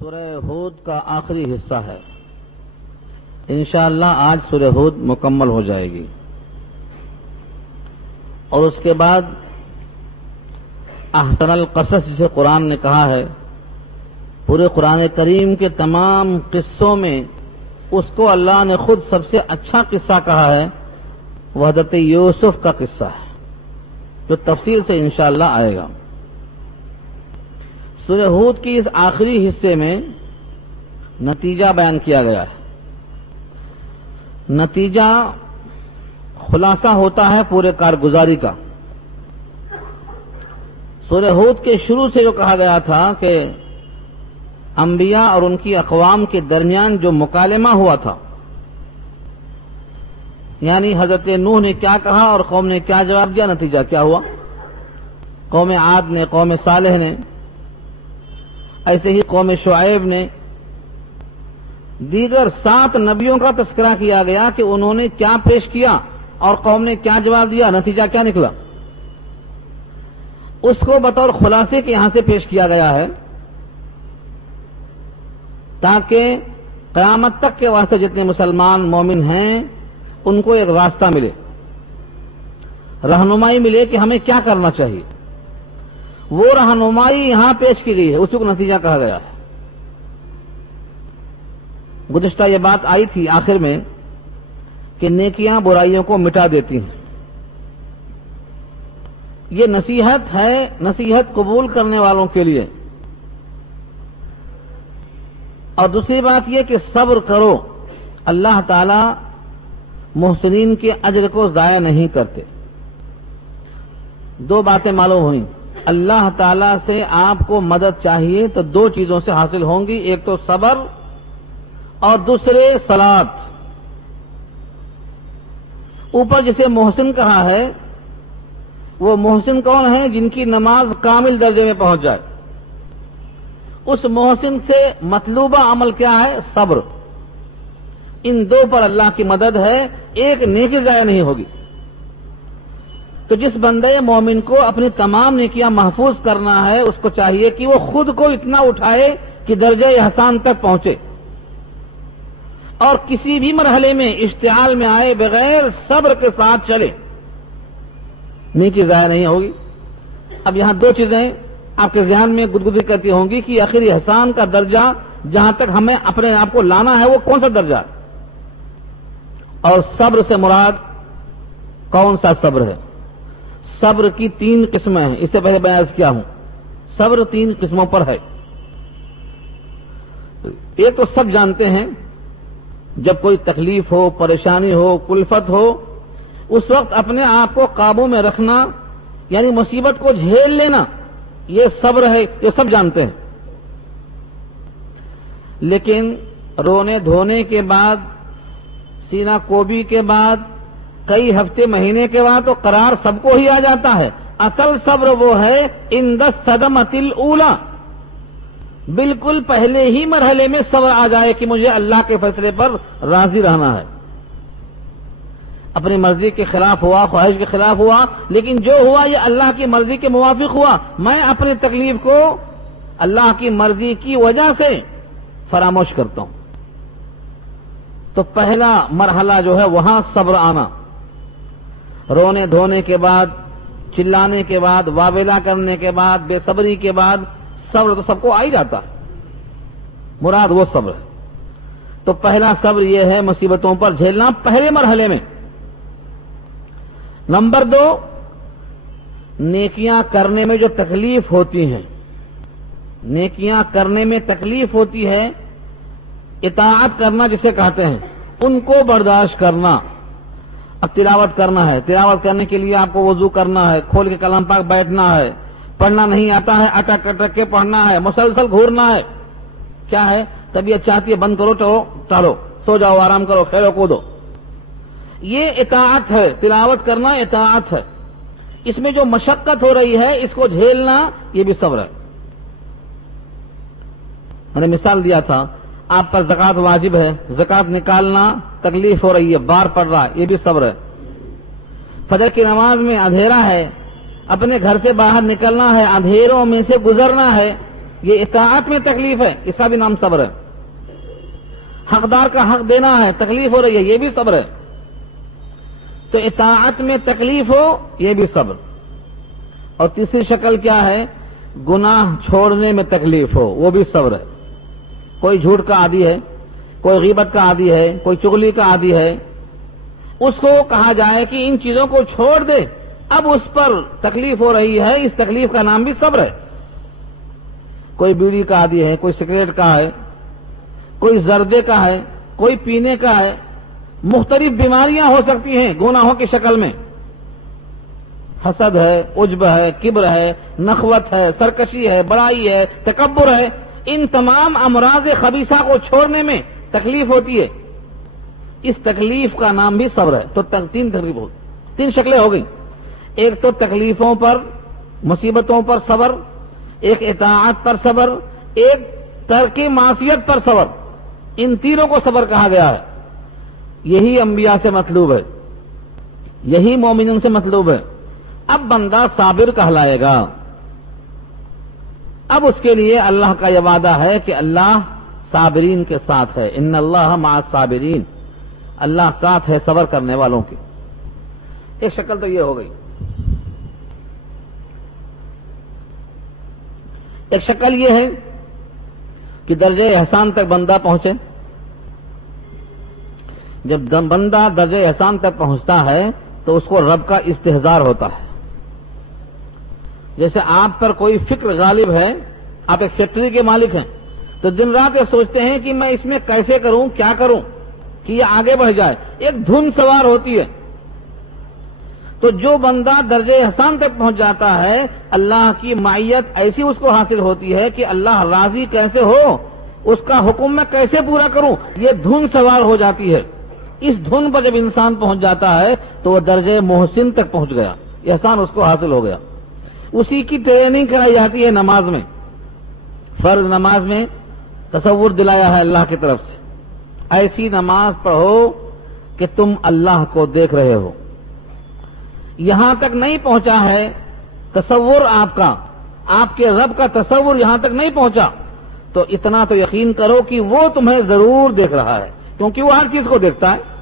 سورہ ہود کا آخری حصہ ہے۔ انشاءاللہ آج سورہ ہود مکمل ہو جائے گی اور اس کے بعد احسن القصص جسے قرآن نے کہا ہے، پورے قرآن کریم کے تمام قصوں میں اس کو اللہ نے خود سب سے اچھا قصہ کہا ہے، وہ حضرت یوسف کا قصہ ہے جو تفصیل سے انشاءاللہ آئے گا۔ سورہ ہود کی اس آخری حصے میں نتیجہ بیان کیا گیا ہے۔ نتیجہ خلاصہ ہوتا ہے پورے کارگزاری کا۔ سورہ ہود کے شروع سے جو کہا گیا تھا کہ انبیاء اور ان کی اقوام کے درمیان جو مکالمہ ہوا تھا، یعنی حضرت نوح نے کیا کہا اور قوم نے کیا جواب دیا، نتیجہ کیا ہوا؟ قوم عاد نے، قوم صالح نے، ایسے ہی قوم شعیب نے، دیگر 7 نبیوں کا تذکرہ کیا گیا کہ انہوں نے کیا پیش کیا اور قوم نے کیا جواب دیا، نتیجہ کیا نکلا، اس کو بطور خلاصے کے یہاں سے پیش کیا گیا ہے تاکہ قیامت تک کے واسطے جتنے مسلمان مومن ہیں ان کو ایک راستہ ملے، رہنمائی ملے کہ ہمیں کیا کرنا چاہیے۔ وہ رہنمائی یہاں پیش کی گئی ہے، اسی کو نتیجہ کہا گیا ہے۔ گزشتہ یہ بات آئی تھی آخر میں کہ نیکیاں برائیوں کو مٹا دیتی ہیں۔ یہ نصیحت ہے، نصیحت قبول کرنے والوں کے لیے۔ اور دوسری بات یہ کہ صبر کرو، اللہ تعالی محسنین کے اجر کو ضائع نہیں کرتے۔ 2 باتیں معلوم ہوئیں، اللہ تعالی سے آپ کو مدد چاہیے تو 2 چیزوں سے حاصل ہوں گی، ایک تو صبر اور دوسرے صلاۃ۔ اوپر جسے محسن کہا ہے، وہ محسن کون ہے؟ جن کی نماز کامل درجے میں پہنچ جائے۔ اس محسن سے مطلوبہ عمل کیا ہے؟ صبر۔ ان 2 پر اللہ کی مدد ہے، ایک نیکی ضائع نہیں ہوگی۔ تو جس بندے مومن کو اپنی تمام نیکیاں محفوظ کرنا ہے، اس کو چاہیے کہ وہ خود کو اتنا اٹھائے کہ درجہ احسان تک پہنچے اور کسی بھی مرحلے میں اشتعال میں آئے بغیر صبر کے ساتھ چلے، نیکی ضائع نہیں ہوگی۔ اب یہاں 2 چیزیں آپ کے ذہن میں گدگدی کرتی ہوں گی کہ آخر احسان کا درجہ جہاں تک ہمیں اپنے آپ کو لانا ہے وہ کون سا درجہ ہے، اور صبر سے مراد کون سا صبر ہے؟ صبر کی 3 قسمیں ہیں، اس سے پہلے بیان کیا ہوں۔ صبر 3 قسموں پر ہے۔ ایک تو سب جانتے ہیں، جب کوئی تکلیف ہو، پریشانی ہو، کلفت ہو، اس وقت اپنے آپ کو قابو میں رکھنا، یعنی مصیبت کو جھیل لینا، یہ صبر ہے، یہ سب جانتے ہیں۔ لیکن رونے دھونے کے بعد، سینہ کوبی کے بعد، کئی ہفتے مہینے کے بعد تو قرار سب کو ہی آ جاتا ہے۔ اصل صبر وہ ہے عند الصدمۃ الاولی، بالکل پہلے ہی مرحلے میں صبر آ جائے کہ مجھے اللہ کے فیصلے پر راضی رہنا ہے۔ اپنی مرضی کے خلاف ہوا، خواہش کے خلاف ہوا، لیکن جو ہوا یہ اللہ کی مرضی کے موافق ہوا، میں اپنی تکلیف کو اللہ کی مرضی کی وجہ سے فراموش کرتا ہوں۔ تو پہلا مرحلہ جو ہے وہاں صبر آنا، رونے دھونے کے بعد، چلانے کے بعد، واویلا کرنے کے بعد، بے صبری کے بعد صبر تو سب کو آ ہی جاتا ہے، مراد وہ صبر ہے۔ تو پہلا صبر یہ ہے مصیبتوں پر جھیلنا پہلے مرحلے میں۔ نمبر 2، نیکیاں کرنے میں جو تکلیف ہوتی ہیں، نیکیاں کرنے میں تکلیف ہوتی ہے، اطاعت کرنا جسے کہتے ہیں، ان کو برداشت کرنا۔ اب تلاوت کرنا ہے، تلاوت کرنے کے لیے آپ کو وضو کرنا ہے، کھول کے کلام پاک بیٹھنا ہے، پڑھنا نہیں آتا ہے اٹک اٹک کے پڑھنا ہے، مسلسل گھورنا ہے، کیا ہے طبیعت چاہتی ہے بند کرو ٹالو، سو جاؤ، آرام کرو، کھیلو کودو، یہ اطاعت ہے۔ تلاوت کرنا اطاعت ہے، اس میں جو مشقت ہو رہی ہے اس کو جھیلنا یہ بھی صبر ہے۔ میں نے مثال دیا تھا، آپ پر زکوٰۃ واجب ہے، زکوٰۃ نکالنا تکلیف ہو رہی ہے، بار پڑ رہا ہے، یہ بھی صبر ہے۔ فجر کی نماز میں اندھیرا ہے، اپنے گھر سے باہر نکلنا ہے، اندھیروں میں سے گزرنا ہے، یہ اطاعت میں تکلیف ہے، اس کا بھی نام صبر ہے۔ حقدار کا حق دینا ہے، تکلیف ہو رہی ہے، یہ بھی صبر ہے۔ تو اطاعت میں تکلیف ہو، یہ بھی صبر۔ اور تیسری شکل کیا ہے؟ گناہ چھوڑنے میں تکلیف ہو، وہ بھی صبر ہے۔ کوئی جھوٹ کا عادی ہے، کوئی غیبت کا عادی ہے، کوئی چغلی کا عادی ہے، اس کو کہا جائے کہ ان چیزوں کو چھوڑ دے، اب اس پر تکلیف ہو رہی ہے، اس تکلیف کا نام بھی صبر ہے۔ کوئی بیڑی کا عادی ہے، کوئی سگریٹ کا ہے، کوئی زردے کا ہے، کوئی پینے کا ہے، مختلف بیماریاں ہو سکتی ہیں گناہوں کی شکل میں، حسد ہے، عجب ہے، کبر ہے، نخوت ہے، سرکشی ہے، بڑائی ہے، تکبر ہے، ان تمام امراض خبیثہ کو چھوڑنے میں تکلیف ہوتی ہے، اس تکلیف کا نام بھی صبر ہے۔ تو تین شکلیں ہو گئی، ایک تو تکلیفوں پر، مصیبتوں پر صبر، ایک اطاعت پر صبر، ایک ترک معصیت پر صبر، ان تینوں کو صبر کہا گیا ہے۔ یہی انبیاء سے مطلوب ہے، یہی مومنین سے مطلوب ہے۔ اب بندہ صابر کہلائے گا، اب اس کے لیے اللہ کا یہ وعدہ ہے کہ اللہ صابرین کے ساتھ ہے، ان اللہ مع الصابرین، اللہ ساتھ ہے صبر کرنے والوں کے۔ ایک شکل تو یہ ہو گئی۔ ایک شکل یہ ہے کہ درجہ احسان تک بندہ پہنچے۔ جب بندہ درجہ احسان تک پہنچتا ہے تو اس کو رب کا استحضار ہوتا ہے۔ جیسے آپ پر کوئی فکر غالب ہے، آپ ایک فیکٹری کے مالک ہیں، تو دن رات یہ سوچتے ہیں کہ میں اس میں کیسے کروں، کیا کروں کہ یہ آگے بڑھ جائے، ایک دھن سوار ہوتی ہے۔ تو جو بندہ درجہ احسان تک پہنچ جاتا ہے، اللہ کی معیت ایسی اس کو حاصل ہوتی ہے کہ اللہ راضی کیسے ہو، اس کا حکم میں کیسے پورا کروں، یہ دھن سوار ہو جاتی ہے۔ اس دھن پر جب انسان پہنچ جاتا ہے تو وہ درجہ محسن تک پہنچ گیا، احسان اس کو حاصل ہو گیا۔ اسی کی ٹریننگ کرائی جاتی ہے نماز میں۔ فرض نماز میں تصور دلایا ہے اللہ کی طرف سے، ایسی نماز پڑھو کہ تم اللہ کو دیکھ رہے ہو۔ یہاں تک نہیں پہنچا ہے تصور آپ کا، آپ کے رب کا تصور یہاں تک نہیں پہنچا، تو اتنا تو یقین کرو کہ وہ تمہیں ضرور دیکھ رہا ہے، کیونکہ وہ ہر چیز کو دیکھتا ہے۔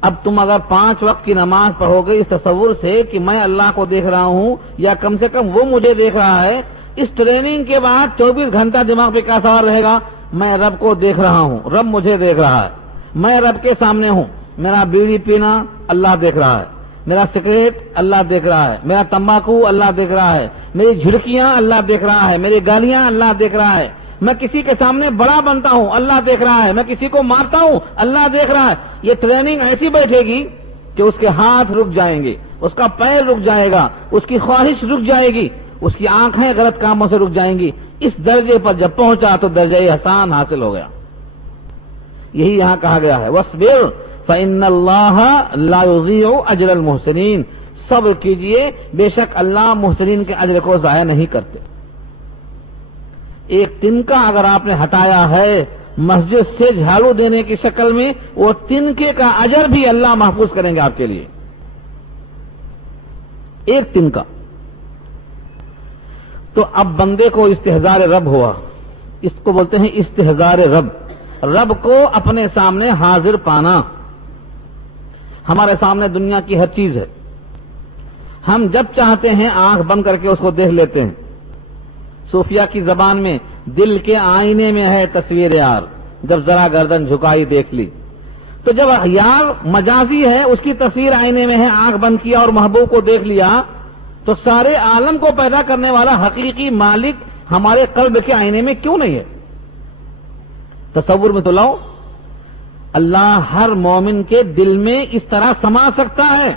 اب تم اگر 5 وقت کی نماز پڑھو گے اس تصور سے کہ میں اللہ کو دیکھ رہا ہوں، یا کم سے کم وہ مجھے دیکھ رہا ہے، اس ٹریننگ کے بعد 24 گھنٹہ دماغ پہ کیا سوال رہے گا؟ میں رب کو دیکھ رہا ہوں، رب مجھے دیکھ رہا ہے، میں رب کے سامنے ہوں، میرا بیڑی پینا اللہ دیکھ رہا ہے، میرا سگریٹ اللہ دیکھ رہا ہے، میرا تمباکو اللہ دیکھ رہا ہے، میری جھڑکیاں اللہ دیکھ رہا ہے، میری گالیاں اللہ دیکھ رہا ہے، میں کسی کے سامنے بڑا بنتا ہوں اللہ دیکھ رہا ہے، میں کسی کو مارتا ہوں اللہ دیکھ رہا ہے۔ یہ ٹریننگ ایسی بیٹھے گی کہ اس کے ہاتھ رک جائیں گے، اس کا پیر رک جائے گا، اس کی خواہش رک جائے گی، اس کی آنکھیں غلط کاموں سے رک جائیں گی۔ اس درجے پر جب پہنچا تو درجہ احسان حاصل ہو گیا۔ یہی یہاں کہا گیا ہے وَاصْبِرْ فَإِنَّ اللَّهَ لَا يُضِيعُ أَجْرَ الْمُحْسِنِينَ، صبر کیجئے، بے شک اللہ محسنین کے اجر کو ضائع نہیں کرتے۔ ایک تنکا اگر آپ نے ہٹایا ہے مسجد سے جھاڑو دینے کی شکل میں، وہ تنکے کا اجر بھی اللہ محفوظ کریں گے آپ کے لیے۔ ایک تنکا۔ تو اب بندے کو استحضار رب ہوا، اس کو بولتے ہیں استحضار رب، رب کو اپنے سامنے حاضر پانا۔ ہمارے سامنے دنیا کی ہر چیز ہے، ہم جب چاہتے ہیں آنکھ بند کر کے اس کو دیکھ لیتے ہیں۔ صوفیہ کی زبان میں دل کے آئینے میں ہے تصویر یار، جب ذرا گردن جھکائی دیکھ لی۔ تو جب یار مجازی ہے، اس کی تصویر آئینے میں ہے، آنکھ بند کیا اور محبوب کو دیکھ لیا، تو سارے عالم کو پیدا کرنے والا حقیقی مالک ہمارے قلب کے آئینے میں کیوں نہیں ہے؟ تصور میں تو لاؤ، اللہ ہر مومن کے دل میں اس طرح سما سکتا ہے۔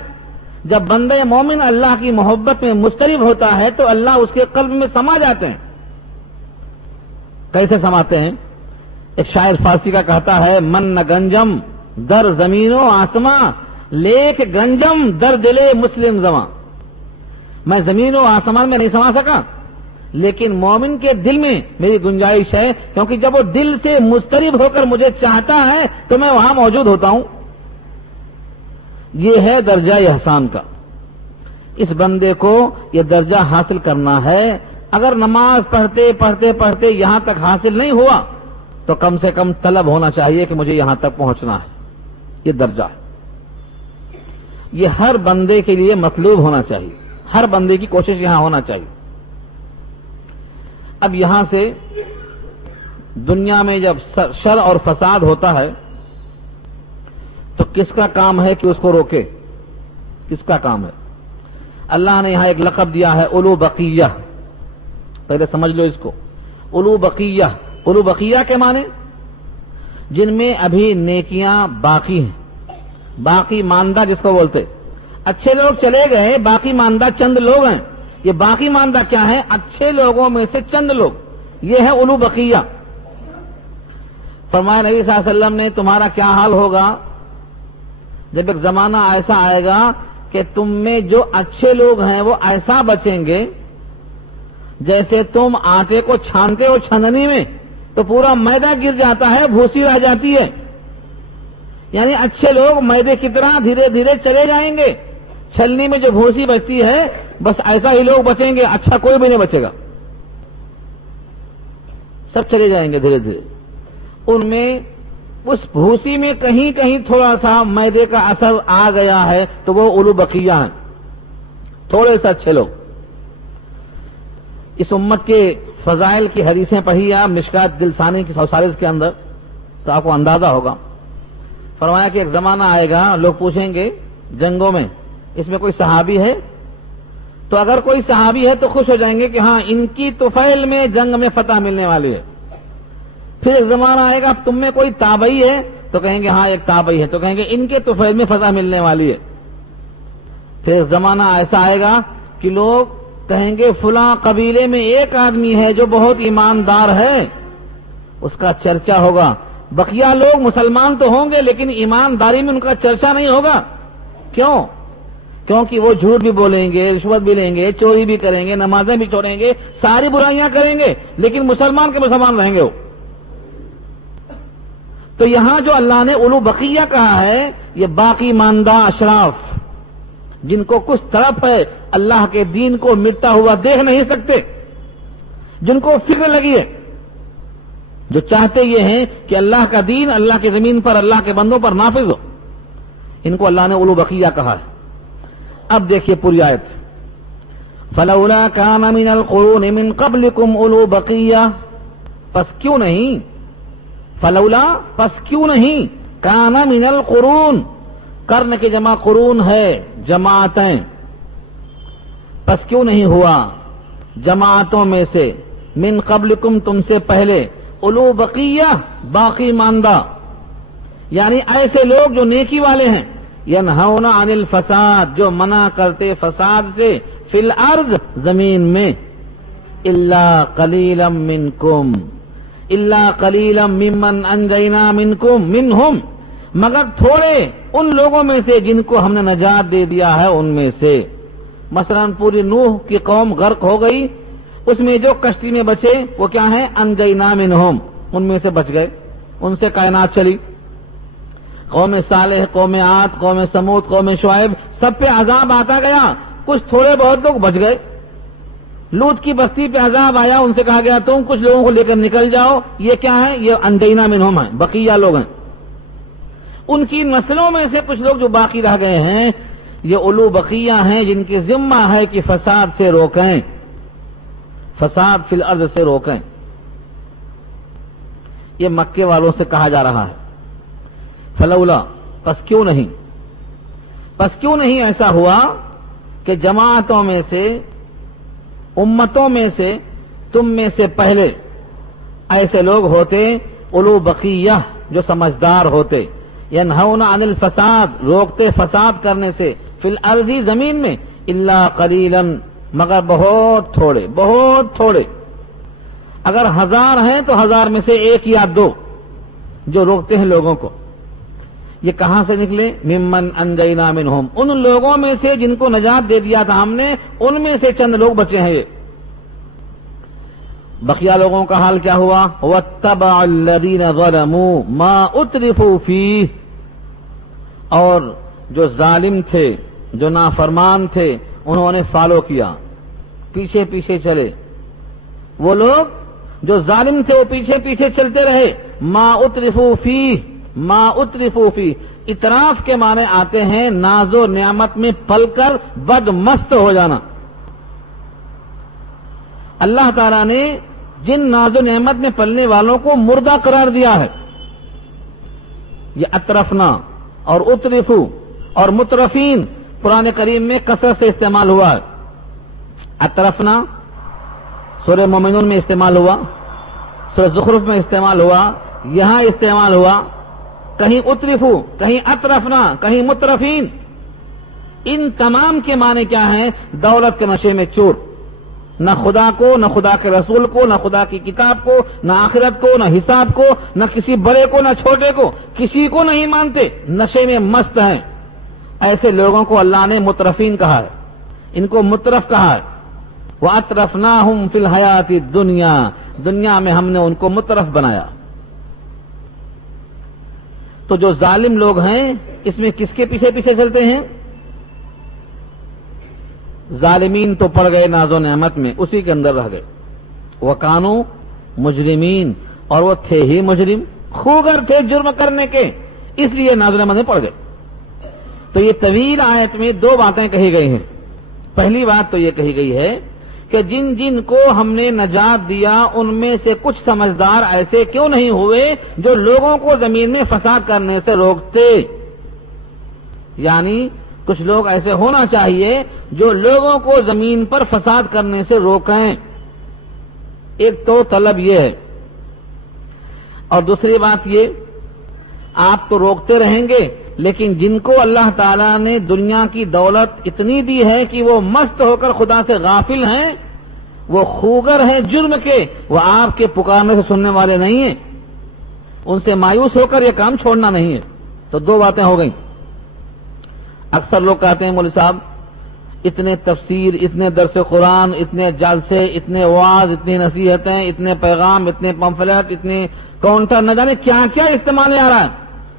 جب بندے مومن اللہ کی محبت میں مضطرب ہوتا ہے تو اللہ اس کے قلب میں سما جاتے ہیں۔ کیسے سماتے ہیں؟ ایک شاعر فارسی کا کہتا ہے من نہ گنجم در زمین و آسماں، لیک گنجم در دل مسلم زماں۔ میں زمین و آسمان میں نہیں سما سکا، لیکن مومن کے دل میں میری گنجائش ہے، کیونکہ جب وہ دل سے مضطرب ہو کر مجھے چاہتا ہے تو میں وہاں موجود ہوتا ہوں۔ یہ ہے درجہ احسان کا۔ اس بندے کو یہ درجہ حاصل کرنا ہے، اگر نماز پڑھتے پڑھتے پڑھتے یہاں تک حاصل نہیں ہوا تو کم سے کم طلب ہونا چاہیے کہ مجھے یہاں تک پہنچنا ہے، یہ درجہ ہے. یہ ہر بندے کے لیے مطلوب ہونا چاہیے، ہر بندے کی کوشش یہاں ہونا چاہیے. اب یہاں سے دنیا میں جب شر اور فساد ہوتا ہے تو کس کا کام ہے کہ اس کو روکے؟ کس کا کام ہے؟ اللہ نے یہاں ایک لقب دیا ہے اولو بقیہ. پہلے سمجھ لو اس کو. اولو بقیہ، اولو بقیہ کے معنی جن میں ابھی نیکیاں باقی ہیں، باقی ماندہ جس کو بولتے. اچھے لوگ چلے گئے، باقی ماندہ چند لوگ ہیں. یہ باقی ماندہ کیا ہے؟ اچھے لوگوں میں سے چند لوگ، یہ ہے اولو بقیہ. فرمایا نبی صلی اللہ علیہ وسلم نے تمہارا کیا حال ہوگا جب ایک زمانہ ایسا آئے گا کہ تم میں جو اچھے لوگ ہیں وہ ایسا بچیں گے جیسے تم آٹے کو چھانتے ہو چھننی میں تو پورا میدا گر جاتا ہے، بھوسی رہ جاتی ہے. یعنی اچھے لوگ میدے کی طرح دھیرے دھیرے چلے جائیں گے، چھلنی میں جو بھوسی بچتی ہے بس ایسا ہی لوگ بچیں گے، اچھا کوئی بھی نہیں بچے گا، سب چلے جائیں گے دھیرے دھیرے. ان میں اس بھوسی میں کہیں کہیں تھوڑا سا میدے کا اثر آ گیا ہے تو وہ اولو بقیہ ہیں، تھوڑے سے اچھے لوگ. اس امت کے فضائل کی حدیثیں پڑھی آپ مشکات دلثانی کی سوسالس کے اندر تو آپ کو اندازہ ہوگا. فرمایا کہ ایک زمانہ آئے گا لوگ پوچھیں گے جنگوں میں اس میں کوئی صحابی ہے؟ تو اگر کوئی صحابی ہے تو خوش ہو جائیں گے کہ ہاں ان کی طفیل میں جنگ میں فتح ملنے والی ہے. پھر ایک زمانہ آئے گا تم میں کوئی تابعی ہے تو کہیں گے ہاں ایک تابعی ہے، تو کہیں گے ان کے طفیل میں فتح ملنے والی ہے. پھر ایک زمانہ ایسا آئے گا کہ لوگ کہیں گے فلاں قبیلے میں ایک آدمی ہے جو بہت ایماندار ہے، اس کا چرچا ہوگا. بقیہ لوگ مسلمان تو ہوں گے لیکن ایمانداری میں ان کا چرچا نہیں ہوگا. کیوں؟ کیونکہ وہ جھوٹ بھی بولیں گے، رشوت بھی لیں گے، چوری بھی کریں گے، نمازیں بھی چھوڑیں گے، ساری برائیاں کریں گے لیکن مسلمان کے مسلمان رہیں گے وہ. تو یہاں جو اللہ نے اولو بقیہ کہا ہے یہ باقی ماندہ اشراف جن کو کچھ طرف ہے اللہ کے دین کو مٹتا ہوا دیکھ نہیں سکتے، جن کو فکر لگی ہے، جو چاہتے یہ ہیں کہ اللہ کا دین اللہ کی زمین پر اللہ کے بندوں پر نافذ ہو، ان کو اللہ نے اولو بقیہ کہا ہے. اب دیکھیے پوری آیت. فلولا کان من القرون من قبلکم اولو بقیہ، پس کیوں نہیں، فلولا پس کیوں نہیں، کان من القرون، کرن کی جمع قرون ہے، جماعتیں، پس کیوں نہیں ہوا جماعتوں میں سے، من قبلکم تم سے پہلے، اولو بقیہ باقی ماندہ، یعنی ایسے لوگ جو نیکی والے ہیں، ینہون عن الفساد جو منع کرتے فساد سے، فی الارض زمین میں، الا قلیلا منکم، الا قلیلا ممن انجینا منکم منہم، مگر تھوڑے ان لوگوں میں سے جن کو ہم نے نجات دے دیا ہے ان میں سے. مثلا پوری نوح کی قوم غرق ہو گئی، اس میں جو کشتی میں بچے وہ کیا ہیں؟ انجینا منہم، ان میں سے بچ گئے، ان سے کائنات چلی. قوم صالح، قوم عاد، قوم سمود، قوم شعیب، سب پہ عذاب آتا گیا، کچھ تھوڑے بہت لوگ بچ گئے. لوط کی بستی پہ عذاب آیا، ان سے کہا گیا تم کچھ لوگوں کو لے کر نکل جاؤ. یہ کیا ہے؟ یہ انجینا منہم ہیں، بقیہ لوگ ہیں. ان کی نسلوں میں سے کچھ لوگ جو باقی رہ گئے ہیں یہ اولو بقیہ ہیں جن کی ذمہ ہے کہ فساد سے روکیں، فساد فی الارض سے روکیں. یہ مکے والوں سے کہا جا رہا ہے. فلولا پس کیوں نہیں، پس کیوں نہیں ایسا ہوا کہ جماعتوں میں سے، امتوں میں سے، تم میں سے پہلے ایسے لوگ ہوتے اولو بقیہ جو سمجھدار ہوتے، ینہون عن الفساد روکتے فساد کرنے سے، فی الارض زمین میں، الا قلیلا مگر بہت تھوڑے، بہت تھوڑے. اگر 1000 ہیں تو 1000 میں سے 1 یا 2 جو روکتے ہیں لوگوں کو. یہ کہاں سے نکلے؟ ممن انجینا منہم، ان لوگوں میں سے جن کو نجات دے دیا تھا ہم نے، ان میں سے چند لوگ بچے ہیں. یہ بقیہ لوگوں کا حال کیا ہوا؟ واتبع الذین ظلموا ما اترفوا فیہ، اور جو ظالم تھے، جو نافرمان تھے، انہوں نے فالو کیا، پیچھے پیچھے چلے وہ لوگ جو ظالم تھے وہ پیچھے پیچھے چلتے رہے. ما اترفوا فیہ، ما اترفوا فیہ، اطراف کے معنی آتے ہیں ناز و نعمت میں پل کر بد مست ہو جانا. اللہ تعالیٰ نے جن ناز و نعمت میں پلنے والوں کو مردہ قرار دیا ہے. یہ اطرفنا اور اترفو اور مترفین قرآن کریم میں کثرت سے استعمال ہوا ہے. اطرفنا سورہ مومنون میں استعمال ہوا، سورہ زخرف میں استعمال ہوا، یہاں استعمال ہوا. کہیں اترفو، کہیں اطرفنا، کہیں مترفین. ان تمام کے معنی کیا ہیں؟ دولت کے نشے میں چور. نہ خدا کو، نہ خدا کے رسول کو، نہ خدا کی کتاب کو، نہ آخرت کو، نہ حساب کو، نہ کسی بڑے کو، نہ چھوٹے کو، کسی کو نہیں مانتے، نشے میں مست ہیں. ایسے لوگوں کو اللہ نے مترفین کہا ہے، ان کو مترف کہا ہے. وَأَتْرَفْنَاهُمْ فِي الْحَيَاةِ الدُّنْيَا، دنیا میں ہم نے ان کو مترف بنایا. تو جو ظالم لوگ ہیں اس میں کس کے پیچھے پیچھے چلتے ہیں؟ ظالمین تو پڑ گئے ناز و نعمت میں، اسی کے اندر رہ گئے. وَكَانُوا مُجْرِمِينَ، اور وہ تھے ہی مجرم، خوگر تھے جرم کرنے کے، اس لیے ناز و نعمت میں پڑ گئے. تو یہ طویل آیت میں دو باتیں کہی گئی ہیں. پہلی بات تو یہ کہی گئی ہے کہ جن جن کو ہم نے نجات دیا ان میں سے کچھ سمجھدار ایسے کیوں نہیں ہوئے جو لوگوں کو زمین میں فساد کرنے سے روکتے. یعنی کچھ لوگ ایسے ہونا چاہیے جو لوگوں کو زمین پر فساد کرنے سے روکیں. ایک تو طلب یہ ہے، اور دوسری بات یہ، آپ تو روکتے رہیں گے لیکن جن کو اللہ تعالیٰ نے دنیا کی دولت اتنی دی ہے کہ وہ مست ہو کر خدا سے غافل ہیں، وہ خوگر ہیں جرم کے، وہ آپ کے پکارنے سے سننے والے نہیں ہیں، ان سے مایوس ہو کر یہ کام چھوڑنا نہیں ہے. تو دو باتیں ہو گئیں. اکثر لوگ کہتے ہیں مولوی صاحب اتنے تفسیر، اتنے درس قرآن، اتنے جلسے، اتنے وعظ، اتنی نصیحتیں، اتنے پیغام، اتنے پمفلٹ، اتنے کاؤنٹر، نہ جانے کیا کیا استعمال میں آ رہا ہے،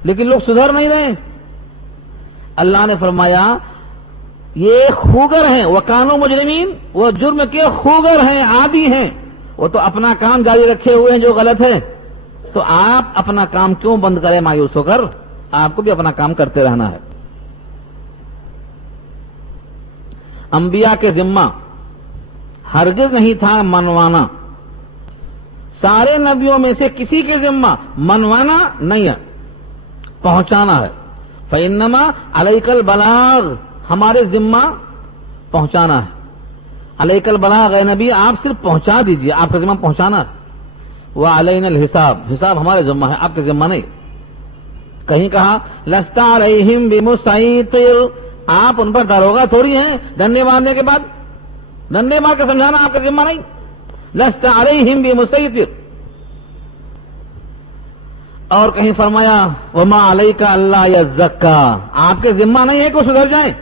لیکن لوگ سدھر نہیں رہے. اللہ نے فرمایا یہ خوگر ہیں، وَكَانُوا مُجْرِمِينَ، وہ جرم کے خوگر ہیں، عادی ہیں، وہ تو اپنا کام جاری رکھے ہوئے ہیں جو غلط ہے. تو آپ اپنا کام کیوں بند کریں مایوس ہو کر؟ آپ کو بھی اپنا کام کرتے رہنا ہے. انبیاء کے ذمہ ہرگز نہیں تھا منوانا. سارے نبیوں میں سے کسی کے ذمہ منوانا نہیں ہے، پہنچانا ہے. فَإِنَّمَا عَلَيْكَ الْبَلَاغُ، ہمارے ذمہ پہنچانا ہے. عَلَيْكَ الْبَلَاغُ، اے نبی آپ صرف پہنچا دیجئے، آپ کا ذمہ پہنچانا ہے. وَعَلَيْنَا الْحِسَابُ، حساب ہمارے ذمہ ہے، آپ کے ذمہ نہیں. کہیں کہا لَسْتَ عَلَيْهِمْ بِمُسَيْطِرٍ، آپ ان پر داروغہ تھوڑی ہیں ڈنڈے مارنے کے بعد، ڈنڈے مار کے سمجھانا آپ کا ذمہ نہیں. لَسْتَ عَلَيْهِمْ بِمُسَيْطِرٍ. اور کہیں فرمایا وَمَا عَلَيْكَ أَلَّا يَزَّكَّىٰ، آپ کے ذمہ نہیں ہے کہ وہ سدھر جائیں،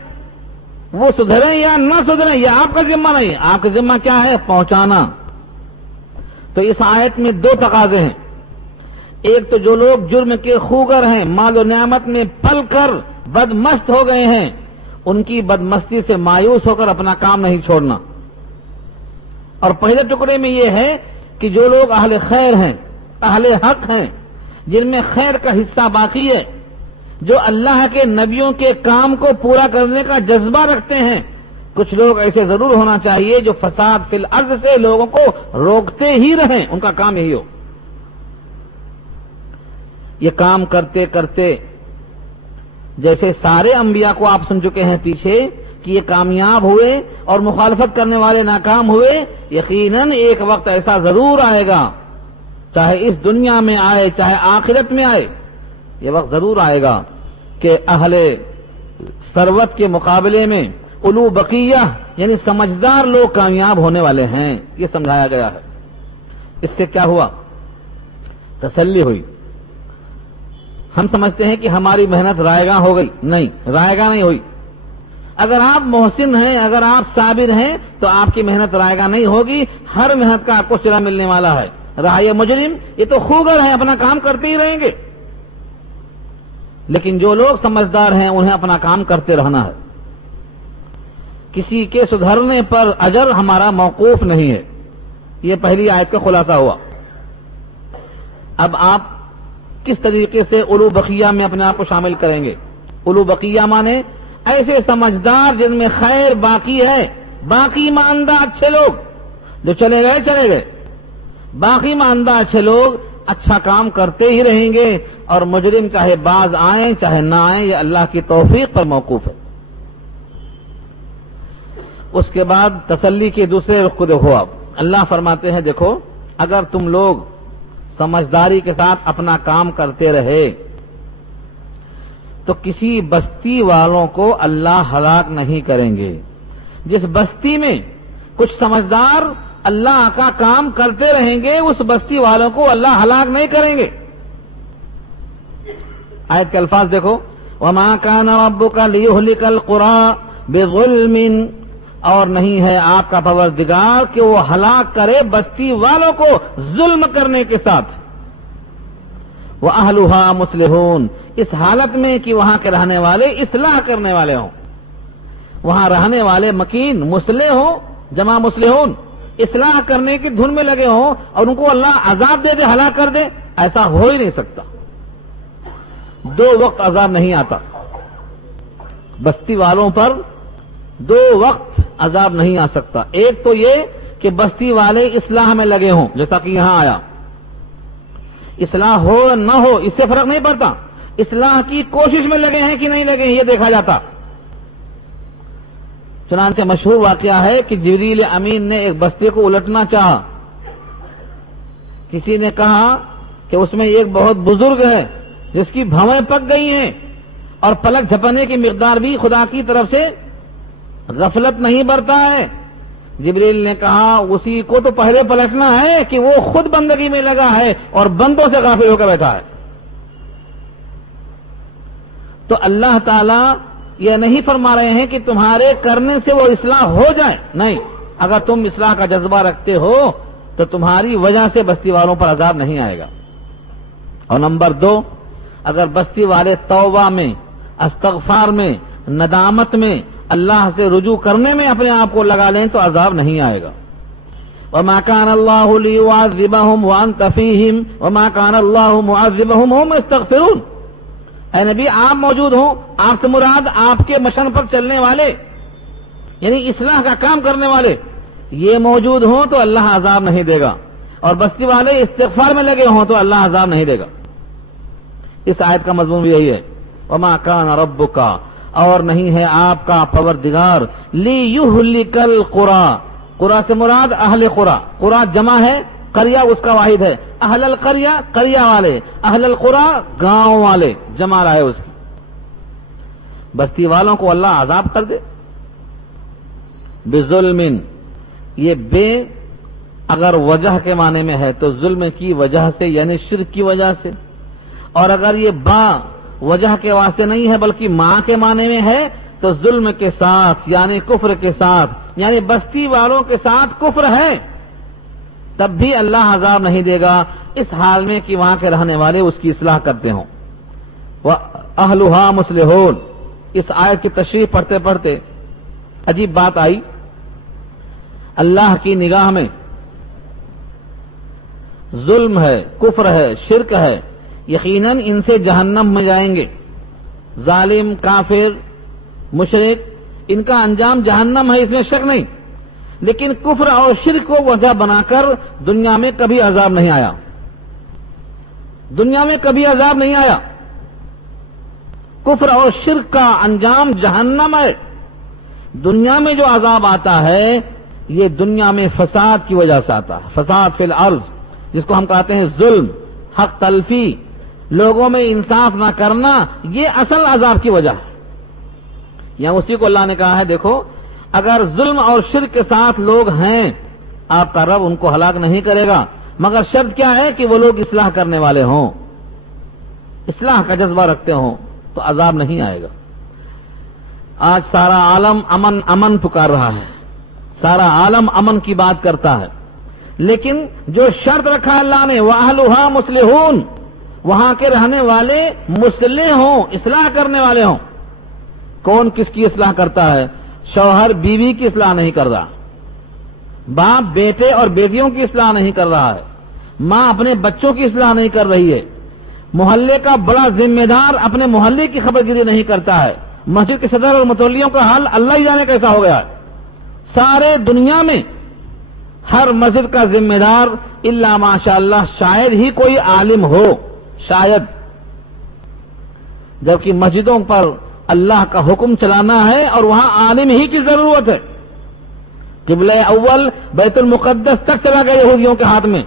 وہ سدھریں یا نہ سدھریں یہ آپ کا ذمہ نہیں ہے. آپ کا ذمہ کیا ہے؟ پہنچانا. تو اس آیت میں دو تقاضے ہیں. ایک تو جو لوگ جرم کے خوگر ہیں، مال و نعمت میں پل کر بدمست ہو گئے ہیں، ان کی بدمستی سے مایوس ہو کر اپنا کام نہیں چھوڑنا. اور پہلے ٹکڑے میں یہ ہے کہ جو لوگ اہل خیر ہیں، اہل حق ہیں، جن میں خیر کا حصہ باقی ہے، جو اللہ کے نبیوں کے کام کو پورا کرنے کا جذبہ رکھتے ہیں، کچھ لوگ ایسے ضرور ہونا چاہیے جو فساد فی الارض سے لوگوں کو روکتے ہی رہیں، ان کا کام یہی ہو. یہ کام کرتے کرتے جیسے سارے انبیاء کو آپ سن چکے ہیں پیچھے کہ یہ کامیاب ہوئے اور مخالفت کرنے والے ناکام ہوئے، یقیناً ایک وقت ایسا ضرور آئے گا، چاہے اس دنیا میں آئے چاہے آخرت میں آئے، یہ وقت ضرور آئے گا کہ اہل ثروت کے مقابلے میں اولو بقیہ یعنی سمجھدار لوگ کامیاب ہونے والے ہیں. یہ سمجھایا گیا ہے. اس سے کیا ہوا؟ تسلی ہوئی. ہم سمجھتے ہیں کہ ہماری محنت رائے گاں ہو گئی، نہیں، رائے گاں نہیں ہوئی. اگر آپ محسن ہیں، اگر آپ صابر ہیں تو آپ کی محنت رائے گاں نہیں ہوگی. ہر محنت کا آپ کو صلہ ملنے والا ہے. رہا یہ مجرم، یہ تو خوگر ہیں، اپنا کام کرتے ہی رہیں گے. لیکن جو لوگ سمجھدار ہیں انہیں اپنا کام کرتے رہنا ہے. کسی کے سدھرنے پر اجر ہمارا موقوف نہیں ہے. یہ پہلی آیت کا خلاصہ ہوا۔ اب آپ کس طریقے سے اولو بقیہ میں اپنے آپ کو شامل کریں گے؟ اولو بقیہ مانے ایسے سمجھدار جن میں خیر باقی ہے، باقی ماندہ اچھے لوگ، جو چلے گئے، باقی ماندہ اچھے لوگ اچھا کام کرتے ہی رہیں گے، اور مجرم چاہے باز آئیں چاہے نہ آئیں، یہ اللہ کی توفیق پر موقوف ہے۔ اس کے بعد تسلی کے دوسرے رخ کو دیکھو، آپ اللہ فرماتے ہیں دیکھو اگر تم لوگ سمجھداری کے ساتھ اپنا کام کرتے رہے تو کسی بستی والوں کو اللہ ہلاک نہیں کریں گے۔ جس بستی میں کچھ سمجھدار اللہ کا کام کرتے رہیں گے اس بستی والوں کو اللہ ہلاک نہیں کریں گے۔ آیت کے الفاظ دیکھو، وَمَا كَانَ رَبُّكَ لِيُهْلِكَ الْقُرَىٰ بِظُلْمٍ، اور نہیں ہے آپ کا پروردگار کہ وہ ہلاک کرے بستی والوں کو ظلم کرنے کے ساتھ۔ وَأَهْلُهَا مُصْلِحُونَ، اس حالت میں کہ وہاں کے رہنے والے اصلاح کرنے والے ہوں، وہاں رہنے والے مکین مصلح ہوں، جمع مصلحون، اصلاح کرنے کی دھن میں لگے ہوں، اور ان کو اللہ عذاب دے دے، ہلاک کر دے، ایسا ہو ہی نہیں سکتا۔ دو وقت عذاب نہیں آتا بستی والوں پر، دو وقت عذاب نہیں آ سکتا۔ ایک تو یہ کہ بستی والے اصلاح میں لگے ہوں، جیسا کہ یہاں آیا، اصلاح ہو نہ ہو اس سے فرق نہیں پڑتا، اصلاح کی کوشش میں لگے ہیں کہ نہیں لگے ہیں یہ دیکھا جاتا۔ چنانچہ مشہور واقعہ ہے کہ جبریل امین نے ایک بستی کو الٹنا چاہا، کسی نے کہا کہ اس میں ایک بہت بزرگ ہے جس کی بھویں پک گئی ہیں اور پلک جھپنے کی مقدار بھی خدا کی طرف سے غفلت نہیں برتا ہے۔ جبریل نے کہا اسی کو تو پہلے پلٹنا ہے کہ وہ خود بندگی میں لگا ہے اور بندوں سے غافل ہو کر بیٹھا ہے۔ تو اللہ تعالی یہ نہیں فرما رہے ہیں کہ تمہارے کرنے سے وہ اصلاح ہو جائے، نہیں، اگر تم اصلاح کا جذبہ رکھتے ہو تو تمہاری وجہ سے بستی والوں پر عذاب نہیں آئے گا۔ اور نمبر دو، اگر بستی والے توبہ میں، استغفار میں، ندامت میں، اللہ سے رجوع کرنے میں اپنے آپ کو لگا لیں تو عذاب نہیں آئے گا۔ وَمَا كَانَ اللَّهُ لِيُعَذِّبَهُمْ وَأَنْتَ فِيهِمْ وَمَا كَانَ اللَّهُ مُعَذِّبَهُمْ وَهُمْ يَسْتَغْفِرُونَ۔ اے نبی آپ موجود ہوں، آپ سے مراد آپ کے مشن پر چلنے والے، یعنی اصلاح کا کام کرنے والے، یہ موجود ہوں تو اللہ عذاب نہیں دے گا، اور بستی والے استغفار میں لگے ہوں تو اللہ عذاب نہیں دے گا۔ اس آیت کا مضمون بھی یہی ہے، وَمَا كَانَ رَبُّكَ، اور نہیں ہے آپ کا پروردگار، لِيُهْلِكَ الْقُرَىٰ، قرآ سے مراد اہل قرآ، قرآ جمع ہے، قریہ اس کا واحد ہے، اہل القریہ قریہ والے، اہل القرآ گاؤں والے، جمع رہا ہے اس کی، بستی والوں کو اللہ عذاب کر دے۔ بظلم، یہ بے اگر وجہ کے معنی میں ہے تو ظلم کی وجہ سے یعنی شرک کی وجہ سے، اور اگر یہ با وجہ کے واسطے نہیں ہے بلکہ ماں کے معنی میں ہے تو ظلم کے ساتھ یعنی کفر کے ساتھ، یعنی بستی والوں کے ساتھ کفر ہے تب بھی اللہ عذاب نہیں دے گا، اس حال میں کہ وہاں کے رہنے والے اس کی اصلاح کرتے ہوں۔ وَأَهْلُهَا مُصْلِحُونَ، اس آیت کی تشریح پڑھتے پڑھتے عجیب بات آئی، اللہ کی نگاہ میں ظلم ہے، کفر ہے، شرک ہے، یقیناً ان سے جہنم میں جائیں گے، ظالم، کافر، مشرک، ان کا انجام جہنم ہے، اس میں شک نہیں، لیکن کفر اور شرک کو وجہ بنا کر دنیا میں کبھی عذاب نہیں آیا، دنیا میں کبھی عذاب نہیں آیا، کفر اور شرک کا انجام جہنم ہے۔ دنیا میں جو عذاب آتا ہے یہ دنیا میں فساد کی وجہ سے آتا ہے، فساد فی الارض، جس کو ہم کہتے ہیں ظلم، حق تلفی، لوگوں میں انصاف نہ کرنا، یہ اصل عذاب کی وجہ ہے۔ یہاں اسی کو اللہ نے کہا ہے دیکھو اگر ظلم اور شرک کے ساتھ لوگ ہیں آپ کا رب ان کو ہلاک نہیں کرے گا، مگر شرط کیا ہے کہ وہ لوگ اصلاح کرنے والے ہوں، اصلاح کا جذبہ رکھتے ہوں تو عذاب نہیں آئے گا۔ آج سارا عالم امن امن پکار رہا ہے، سارا عالم امن کی بات کرتا ہے، لیکن جو شرط رکھا اللہ نے وَأَهْلُهَا مُصْلِحُونَ، وہاں کے رہنے والے مصلح ہوں، اصلاح کرنے والے ہوں۔ کون کس کی اصلاح کرتا ہے؟ شوہر بیوی کی اصلاح نہیں کر رہا، باپ بیٹے اور بیٹیوں کی اصلاح نہیں کر رہا ہے، ماں اپنے بچوں کی اصلاح نہیں کر رہی ہے، محلے کا بڑا ذمہ دار اپنے محلے کی خبر گیری نہیں کرتا ہے، مسجد کے صدر اور متولیوں کا حال اللہ ہی جانے کیسا ہو گیا ہے۔ سارے دنیا میں ہر مسجد کا ذمہ دار الا ماشاء اللہ شاید ہی کوئی عالم ہو، شاید، جبکہ مسجدوں پر اللہ کا حکم چلانا ہے اور وہاں عالم ہی کی ضرورت ہے۔ قبلہ اول بیت المقدس تک چلا گیا یہودیوں کے ہاتھ میں،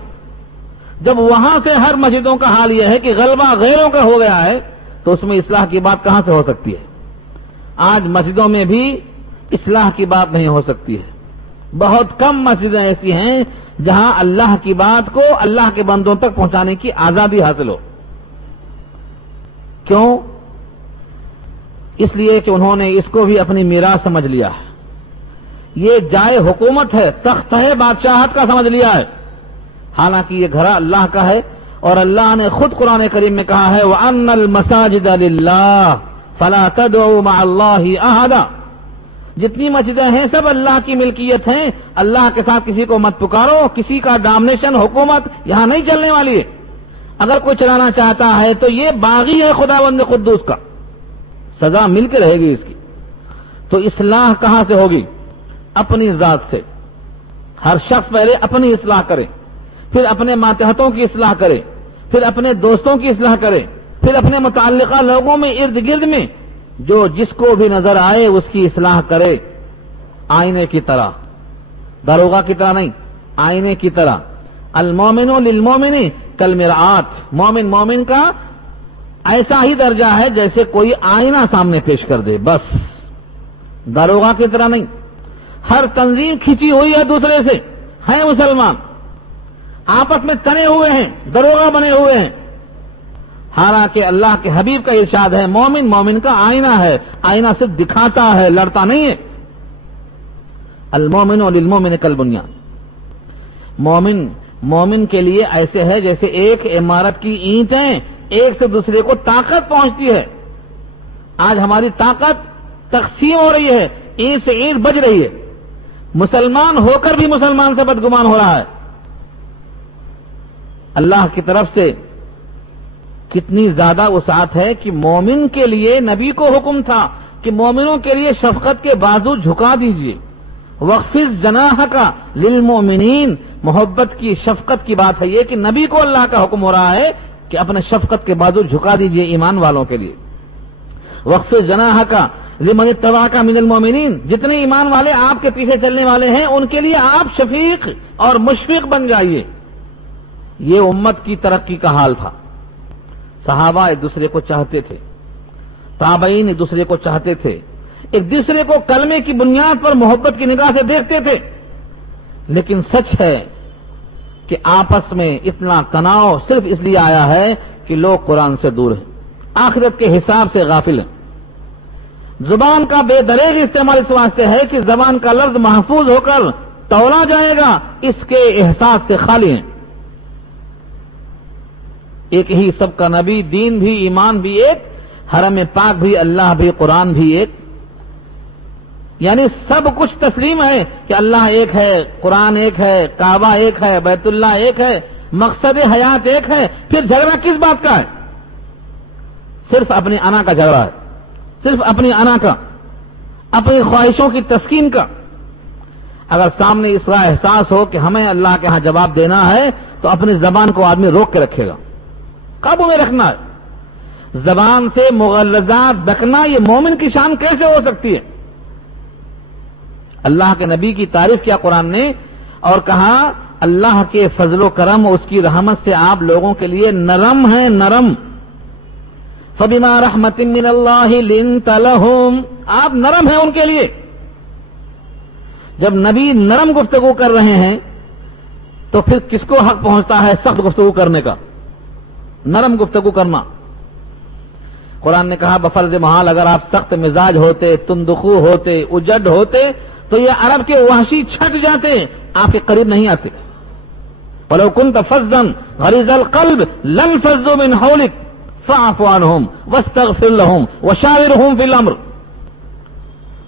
جب وہاں سے ہر مسجدوں کا حال یہ ہے کہ غلبہ غیروں کا ہو گیا ہے تو اس میں اصلاح کی بات کہاں سے ہو سکتی ہے؟ آج مسجدوں میں بھی اصلاح کی بات نہیں ہو سکتی ہے۔ بہت کم مسجدیں ایسی ہیں جہاں اللہ کی بات کو اللہ کے بندوں تک پہنچانے کی آزادی حاصل ہو۔ کیوں؟ اس لیے کہ انہوں نے اس کو بھی اپنی میراث سمجھ لیا ہے، یہ جائے حکومت ہے، تخت ہے بادشاہت کا سمجھ لیا ہے، حالانکہ یہ گھر اللہ کا ہے، اور اللہ نے خود قرآن کریم میں کہا ہے وَأَنَّ الْمَسَاجِدَ لِلَّهِ فَلَا تَدْعُوا مَعَ اللَّهِ أَحَدًا، جتنی مسجدیں ہیں سب اللہ کی ملکیت ہیں، اللہ کے ساتھ کسی کو مت پکارو، کسی کا ڈامنیشن حکومت یہاں نہیں چلنے والی ہے۔ اگر کوئی چلانا چاہتا ہے تو یہ باغی ہے خداوند قدوس کا، سزا مل کے رہے گی اس کی۔ تو اصلاح کہاں سے ہوگی؟ اپنی ذات سے۔ ہر شخص پہلے اپنی اصلاح کرے، پھر اپنے ماتحتوں کی اصلاح کرے، پھر اپنے دوستوں کی اصلاح کرے، پھر اپنے متعلقہ لوگوں میں ارد گرد میں جو جس کو بھی نظر آئے اس کی اصلاح کرے، آئینے کی طرح، داروغہ کی طرح نہیں، آئینے کی طرح۔ المومن للمومن کالمرآت، مومن مومن کا ایسا ہی درجہ ہے جیسے کوئی آئینہ سامنے پیش کر دے، بس، داروغہ کی طرح نہیں۔ ہر تنظیم کھینچی ہوئی ہے دوسرے سے، ہیں مسلمان، آپس میں تنے ہوئے ہیں، داروغہ بنے ہوئے ہیں، حالانکہ اللہ کے حبیب کا ارشاد ہے مومن مومن کا آئینہ ہے، آئینہ صرف دکھاتا ہے، لڑتا نہیں ہے۔ المومن للمومن کالبنیان، مومن مومن کے لیے ایسے ہے جیسے ایک عمارت کی اینٹیں ایک سے دوسرے کو طاقت پہنچتی ہے۔ آج ہماری طاقت تقسیم ہو رہی ہے، اینٹ سے اینٹ بج رہی ہے، مسلمان ہو کر بھی مسلمان سے بدگمان ہو رہا ہے۔ اللہ کی طرف سے کتنی زیادہ وسعت ہے کہ مومن کے لیے نبی کو حکم تھا کہ مومنوں کے لیے شفقت کے بازو جھکا دیجیے، وَخْفِضْ جَنَاحَكَ لِلْمُؤْمِنِينَ، محبت کی شفقت کی بات ہے یہ کہ نبی کو اللہ کا حکم ہو رہا ہے کہ اپنے شفقت کے بازو جھکا دیجیے ایمان والوں کے لیے۔ وَخْفِضْ جَنَاحَكَ لِمَنِ اتَّبَعَكَ مِنَ الْمُؤْمِنِينَ، جتنے ایمان والے آپ کے پیچھے چلنے والے ہیں ان کے لیے آپ شفیق اور مشفق بن جائیے۔ یہ امت کی ترقی کا حال تھا۔ صحابہ ایک دوسرے کو چاہتے تھے، تابعین ایک دوسرے کو چاہتے تھے، ایک دوسرے کو کلمے کی بنیاد پر محبت کی نگاہ سے دیکھتے تھے، لیکن سچ ہے کہ آپس میں اتنا تناؤ صرف اس لیے آیا ہے کہ لوگ قرآن سے دور ہیں، آخرت کے حساب سے غافل ہیں۔ زبان کا بے دریغ استعمال اس واسطے ہے کہ زبان کا لفظ محفوظ ہو کر تولا جائے گا، اس کے احساس سے خالی ہیں۔ ایک ہی سب کا نبی، دین بھی، ایمان بھی ایک، حرم پاک بھی، اللہ بھی، قرآن بھی ایک، یعنی سب کچھ تسلیم ہے کہ اللہ ایک ہے، قرآن ایک ہے، کعبہ ایک ہے، بیت اللہ ایک ہے، مقصد حیات ایک ہے، پھر جھگڑا کس بات کا ہے؟ صرف اپنی انا کا جھگڑا ہے، صرف اپنی انا کا، اپنی خواہشوں کی تسکین کا۔ اگر سامنے اس کا احساس ہو کہ ہمیں اللہ کے ہاں جواب دینا ہے تو اپنی زبان کو آدمی روک کے رکھے گا، قابو میں رکھنا ہے۔ زبان سے مغلظات رکھنا یہ مومن کی شان کیسے ہو سکتی ہے؟ اللہ کے نبی کی تعریف کیا قرآن نے اور کہا اللہ کے فضل و کرم اور اس کی رحمت سے آپ لوگوں کے لیے نرم ہیں، نرم۔ فَبِمَا رَحْمَةٍ مِّنَ اللَّهِ لِنتَ لَهُمْ، آپ نرم ہیں ان کے لیے۔ جب نبی نرم گفتگو کر رہے ہیں تو پھر کس کو حق پہنچتا ہے سخت گفتگو کرنے کا؟ نرم گفتگو کرنا۔ قرآن نے کہا بفرض محال اگر آپ سخت مزاج ہوتے، تندخو ہوتے، اجڈ ہوتے تو یہ عرب کے وحشی چھٹ جاتے، آپ کے قریب نہیں آتے۔ وَلَوْ كُنْتَ فَظًّا غَلِيظَ الْقَلْبِ لَانفَضُّوا مِنْ حَوْلِكَ فَاعْفُ عَنْهُمْ وَاسْتَغْفِرْ لَهُمْ وَشَاوِرْهُمْ فِي الْأَمْرِ۔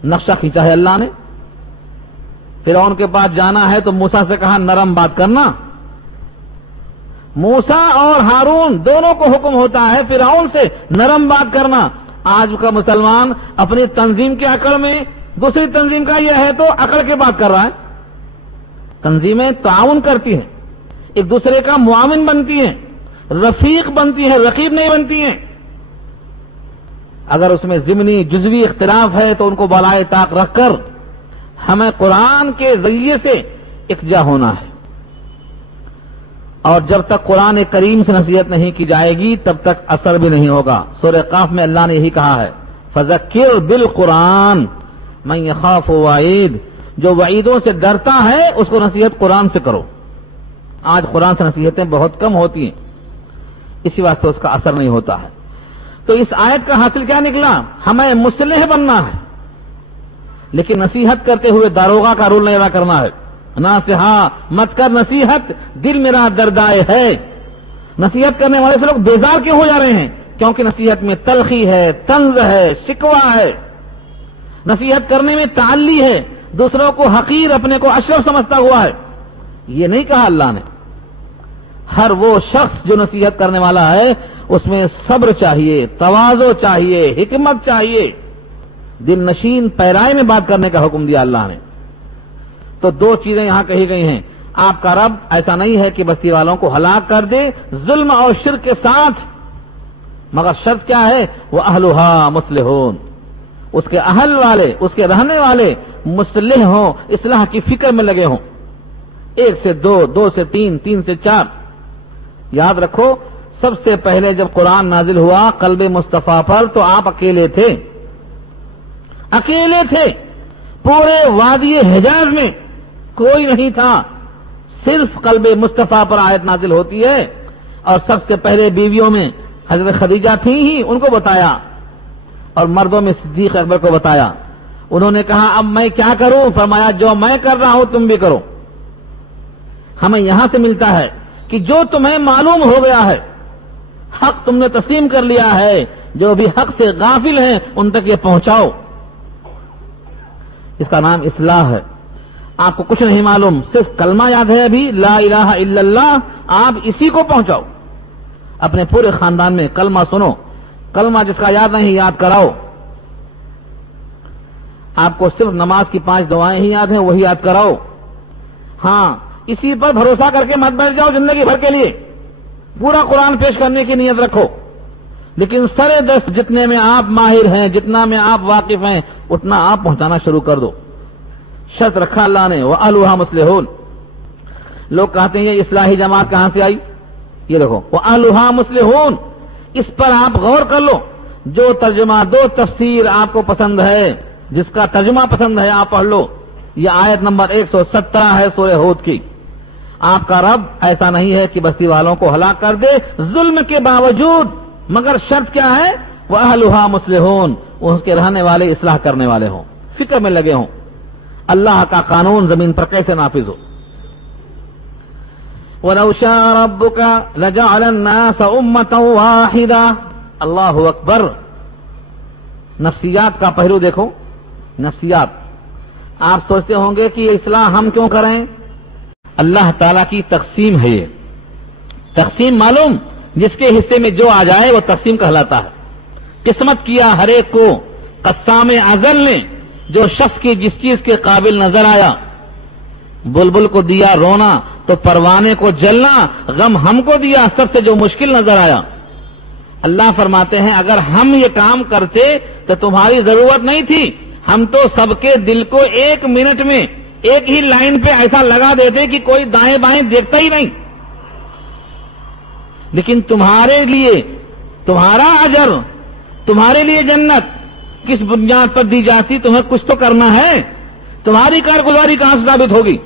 نقشہ کھینچا ہے اللہ نے، فرعون کے پاس جانا ہے تو موسیٰ سے کہا نرم بات کرنا. موسیٰ اور ہارون دونوں کو حکم ہوتا ہے فرعون سے نرم بات کرنا. آج کا مسلمان اپنی تنظیم کے عقل میں دوسری تنظیم کا یہ ہے تو عقل کے بات کر رہا ہے. تنظیمیں تعاون کرتی ہیں, ایک دوسرے کا معاون بنتی ہیں, رفیق بنتی ہیں, رقیب نہیں بنتی ہیں. اگر اس میں ضمنی جزوی اختلاف ہے تو ان کو بالائے طاق رکھ کر ہمیں قرآن کے ذریعے سے اکجا ہونا ہے. اور جب تک قرآن کریم سے نصیحت نہیں کی جائے گی تب تک اثر بھی نہیں ہوگا. سورہ قاف میں اللہ نے یہی کہا ہے فذکر بالقرآن من یخاف وعید, جو وعیدوں سے ڈرتا ہے اس کو نصیحت قرآن سے کرو. آج قرآن سے نصیحتیں بہت کم ہوتی ہیں, اسی واسطے اس کا اثر نہیں ہوتا ہے. تو اس آیت کا حاصل کیا نکلا؟ ہمیں مصلح بننا ہے, لیکن نصیحت کرتے ہوئے داروغہ کا رول نہیں ادا کرنا ہے. ناصحا مت کر نصیحت, دل میرا دردائے ہے. نصیحت کرنے والے سے لوگ بیزار کیوں ہو جا رہے ہیں؟ کیونکہ نصیحت میں تلخی ہے, طنز ہے, شکوہ ہے. نصیحت کرنے میں تعلی ہے, دوسروں کو حقیر اپنے کو اشرف سمجھتا ہوا ہے. یہ نہیں کہا اللہ نے. ہر وہ شخص جو نصیحت کرنے والا ہے اس میں صبر چاہیے, تواضع چاہیے, حکمت چاہیے, دل نشین پیرائے میں بات کرنے کا حکم دیا اللہ نے. تو دو چیزیں یہاں کہی گئی ہیں. آپ کا رب ایسا نہیں ہے کہ بستی والوں کو ہلاک کر دے ظلم اور شرک کے ساتھ, مگر شرط کیا ہے؟ وہ اہلھا مصلحون, اس کے اہل والے, اس کے رہنے والے مصلح ہوں, اصلاح کی فکر میں لگے ہوں. 1 سے 2, 2 سے 3, 3 سے 4. یاد رکھو سب سے پہلے جب قرآن نازل ہوا قلب مصطفیٰ پر تو آپ اکیلے تھے, اکیلے تھے. پورے وادی حجاز میں کوئی نہیں تھا, صرف قلب مصطفیٰ پر آیت نازل ہوتی ہے. اور سب سے پہلے بیویوں میں حضرت خدیجہ تھیں ہی, ان کو بتایا, اور مردوں میں صدیق اکبر کو بتایا. انہوں نے کہا اب میں کیا کروں؟ فرمایا جو میں کر رہا ہوں تم بھی کرو. ہمیں یہاں سے ملتا ہے کہ جو تمہیں معلوم ہو گیا ہے, حق تم نے تسلیم کر لیا ہے, جو بھی حق سے غافل ہیں ان تک یہ پہنچاؤ. اس کا نام اصلاح ہے. آپ کو کچھ نہیں معلوم, صرف کلمہ یاد ہے ابھی, لا الہ الا اللہ, آپ اسی کو پہنچاؤ. اپنے پورے خاندان میں کلمہ سنو, کلمہ جس کا یاد نہیں یاد کراؤ. آپ کو صرف نماز کی 5 دعائیں ہی یاد ہیں, وہی یاد کراؤ. ہاں, اسی پر بھروسہ کر کے مت بیٹھ جاؤ زندگی بھر کے لیے, پورا قرآن پیش کرنے کی نیت رکھو. لیکن سرے دست جتنے میں آپ ماہر ہیں, جتنا میں آپ واقف ہیں, اتنا آپ پہنچانا شروع کر دو. شرط رکھا اللہ نے وَأَهْلُهَا مُصْلِحُونَ. لوگ کہتے ہیں یہ اصلاحی جماعت کہاں سے آئی؟ یہ دیکھو وَأَهْلُهَا مُصْلِحُونَ, اس پر آپ غور کر لو. جو ترجمہ, دو تفسیر آپ کو پسند ہے, جس کا ترجمہ پسند ہے آپ پڑھ لو. یہ آیت نمبر 117 ہے سورہ ہود کی. آپ کا رب ایسا نہیں ہے کہ بستی والوں کو ہلاک کر دے ظلم کے باوجود, مگر شرط کیا ہے؟ وَأَهْلُهَا مُصْلِحُونَ, اس کے رہنے والے اصلاح کرنے والے ہوں, فکر میں لگے ہوں اللہ کا قانون زمین پر کیسے نافذ ہو. وَلَوْ شَاءَ رَبُّكَ لَجَعَلَ النَّاسَ أُمَّةً وَاحِدَةً. اللہ اکبر. نفسیات کا پہلو دیکھو, نفسیات. آپ سوچتے ہوں گے کہ یہ اصلاح ہم کیوں کریں؟ اللہ تعالیٰ کی تقسیم ہے. یہ تقسیم معلوم, جس کے حصے میں جو آ جائے وہ تقسیم کہلاتا ہے. قسمت کیا ہر ایک کو قسام ازل نے, جو شخص کی جس چیز کے قابل نظر آیا. بلبل کو دیا رونا تو پروانے کو جلنا, غم ہم کو دیا سب سے جو مشکل نظر آیا. اللہ فرماتے ہیں اگر ہم یہ کام کرتے تو تمہاری ضرورت نہیں تھی, ہم تو سب کے دل کو 1 منٹ میں ایک ہی لائن پہ ایسا لگا دیتے کہ کوئی دائیں بائیں دیکھتا ہی نہیں. لیکن تمہارے لیے تمہارا اجر, تمہارے لیے جنت کس بنیاد پر دی جاتی؟ تمہیں کچھ تو کرنا ہے. تمہاری کارگزاری کہاں سے ثابت ہوگی؟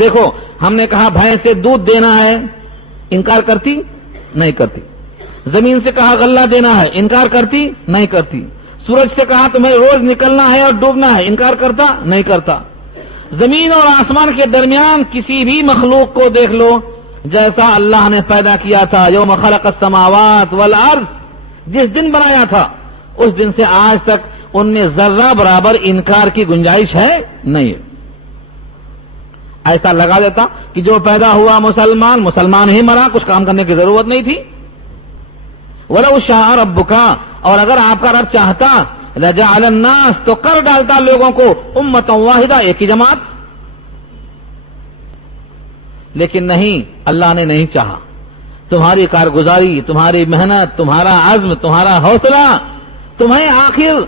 دیکھو ہم نے کہا بھینس سے دودھ دینا ہے, انکار کرتی؟ نہیں کرتی. زمین سے کہا غلہ دینا ہے, انکار کرتی؟ نہیں کرتی. سورج سے کہا تمہیں روز نکلنا ہے اور ڈوبنا ہے, انکار کرتا؟ نہیں کرتا. زمین اور آسمان کے درمیان کسی بھی مخلوق کو دیکھ لو, جیسا اللہ نے پیدا کیا تھا, یوم خلق السماوات والارض, جس دن بنایا تھا اس دن سے آج تک ان میں ذرہ برابر انکار کی گنجائش ہے نہیں. ایسا لگا دیتا کہ جو پیدا ہوا مسلمان، مسلمان ہی مرا، کچھ کام کرنے کی ضرورت نہیں تھی. وَلَوْ شَاءَ رَبُّكَ، اور اگر آپ کا رب چاہتا لَجَعَلَ النَّاسَ، تو کر ڈالتا لوگوں کو امۃ واحدہ، ایک ہی جماعت. لیکن نہیں، اللہ نے نہیں چاہا. تمہاری کارگزاری، تمہاری محنت، تمہارا عزم، تمہارا حوصلہ تمہیں آخر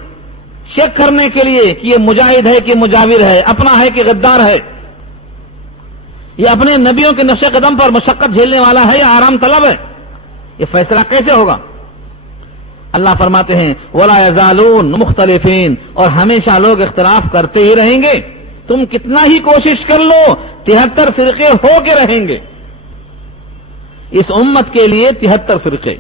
چیک کرنے کے لیے کہ یہ مجاہد ہے کہ مجاور ہے، اپنا ہے کہ غدار ہے، یہ اپنے نبیوں کے نقش قدم پر مشقت جھیلنے والا ہے یا آرام طلب ہے، یہ فیصلہ کیسے ہوگا؟ اللہ فرماتے ہیں وَلَا يَزَالُونَ مُخْتَلِفِينَ، اور ہمیشہ لوگ اختلاف کرتے ہی رہیں گے. تم کتنا ہی کوشش کر لو 73 فرقے ہو کے رہیں گے. اس امت کے لیے 73 فرقے.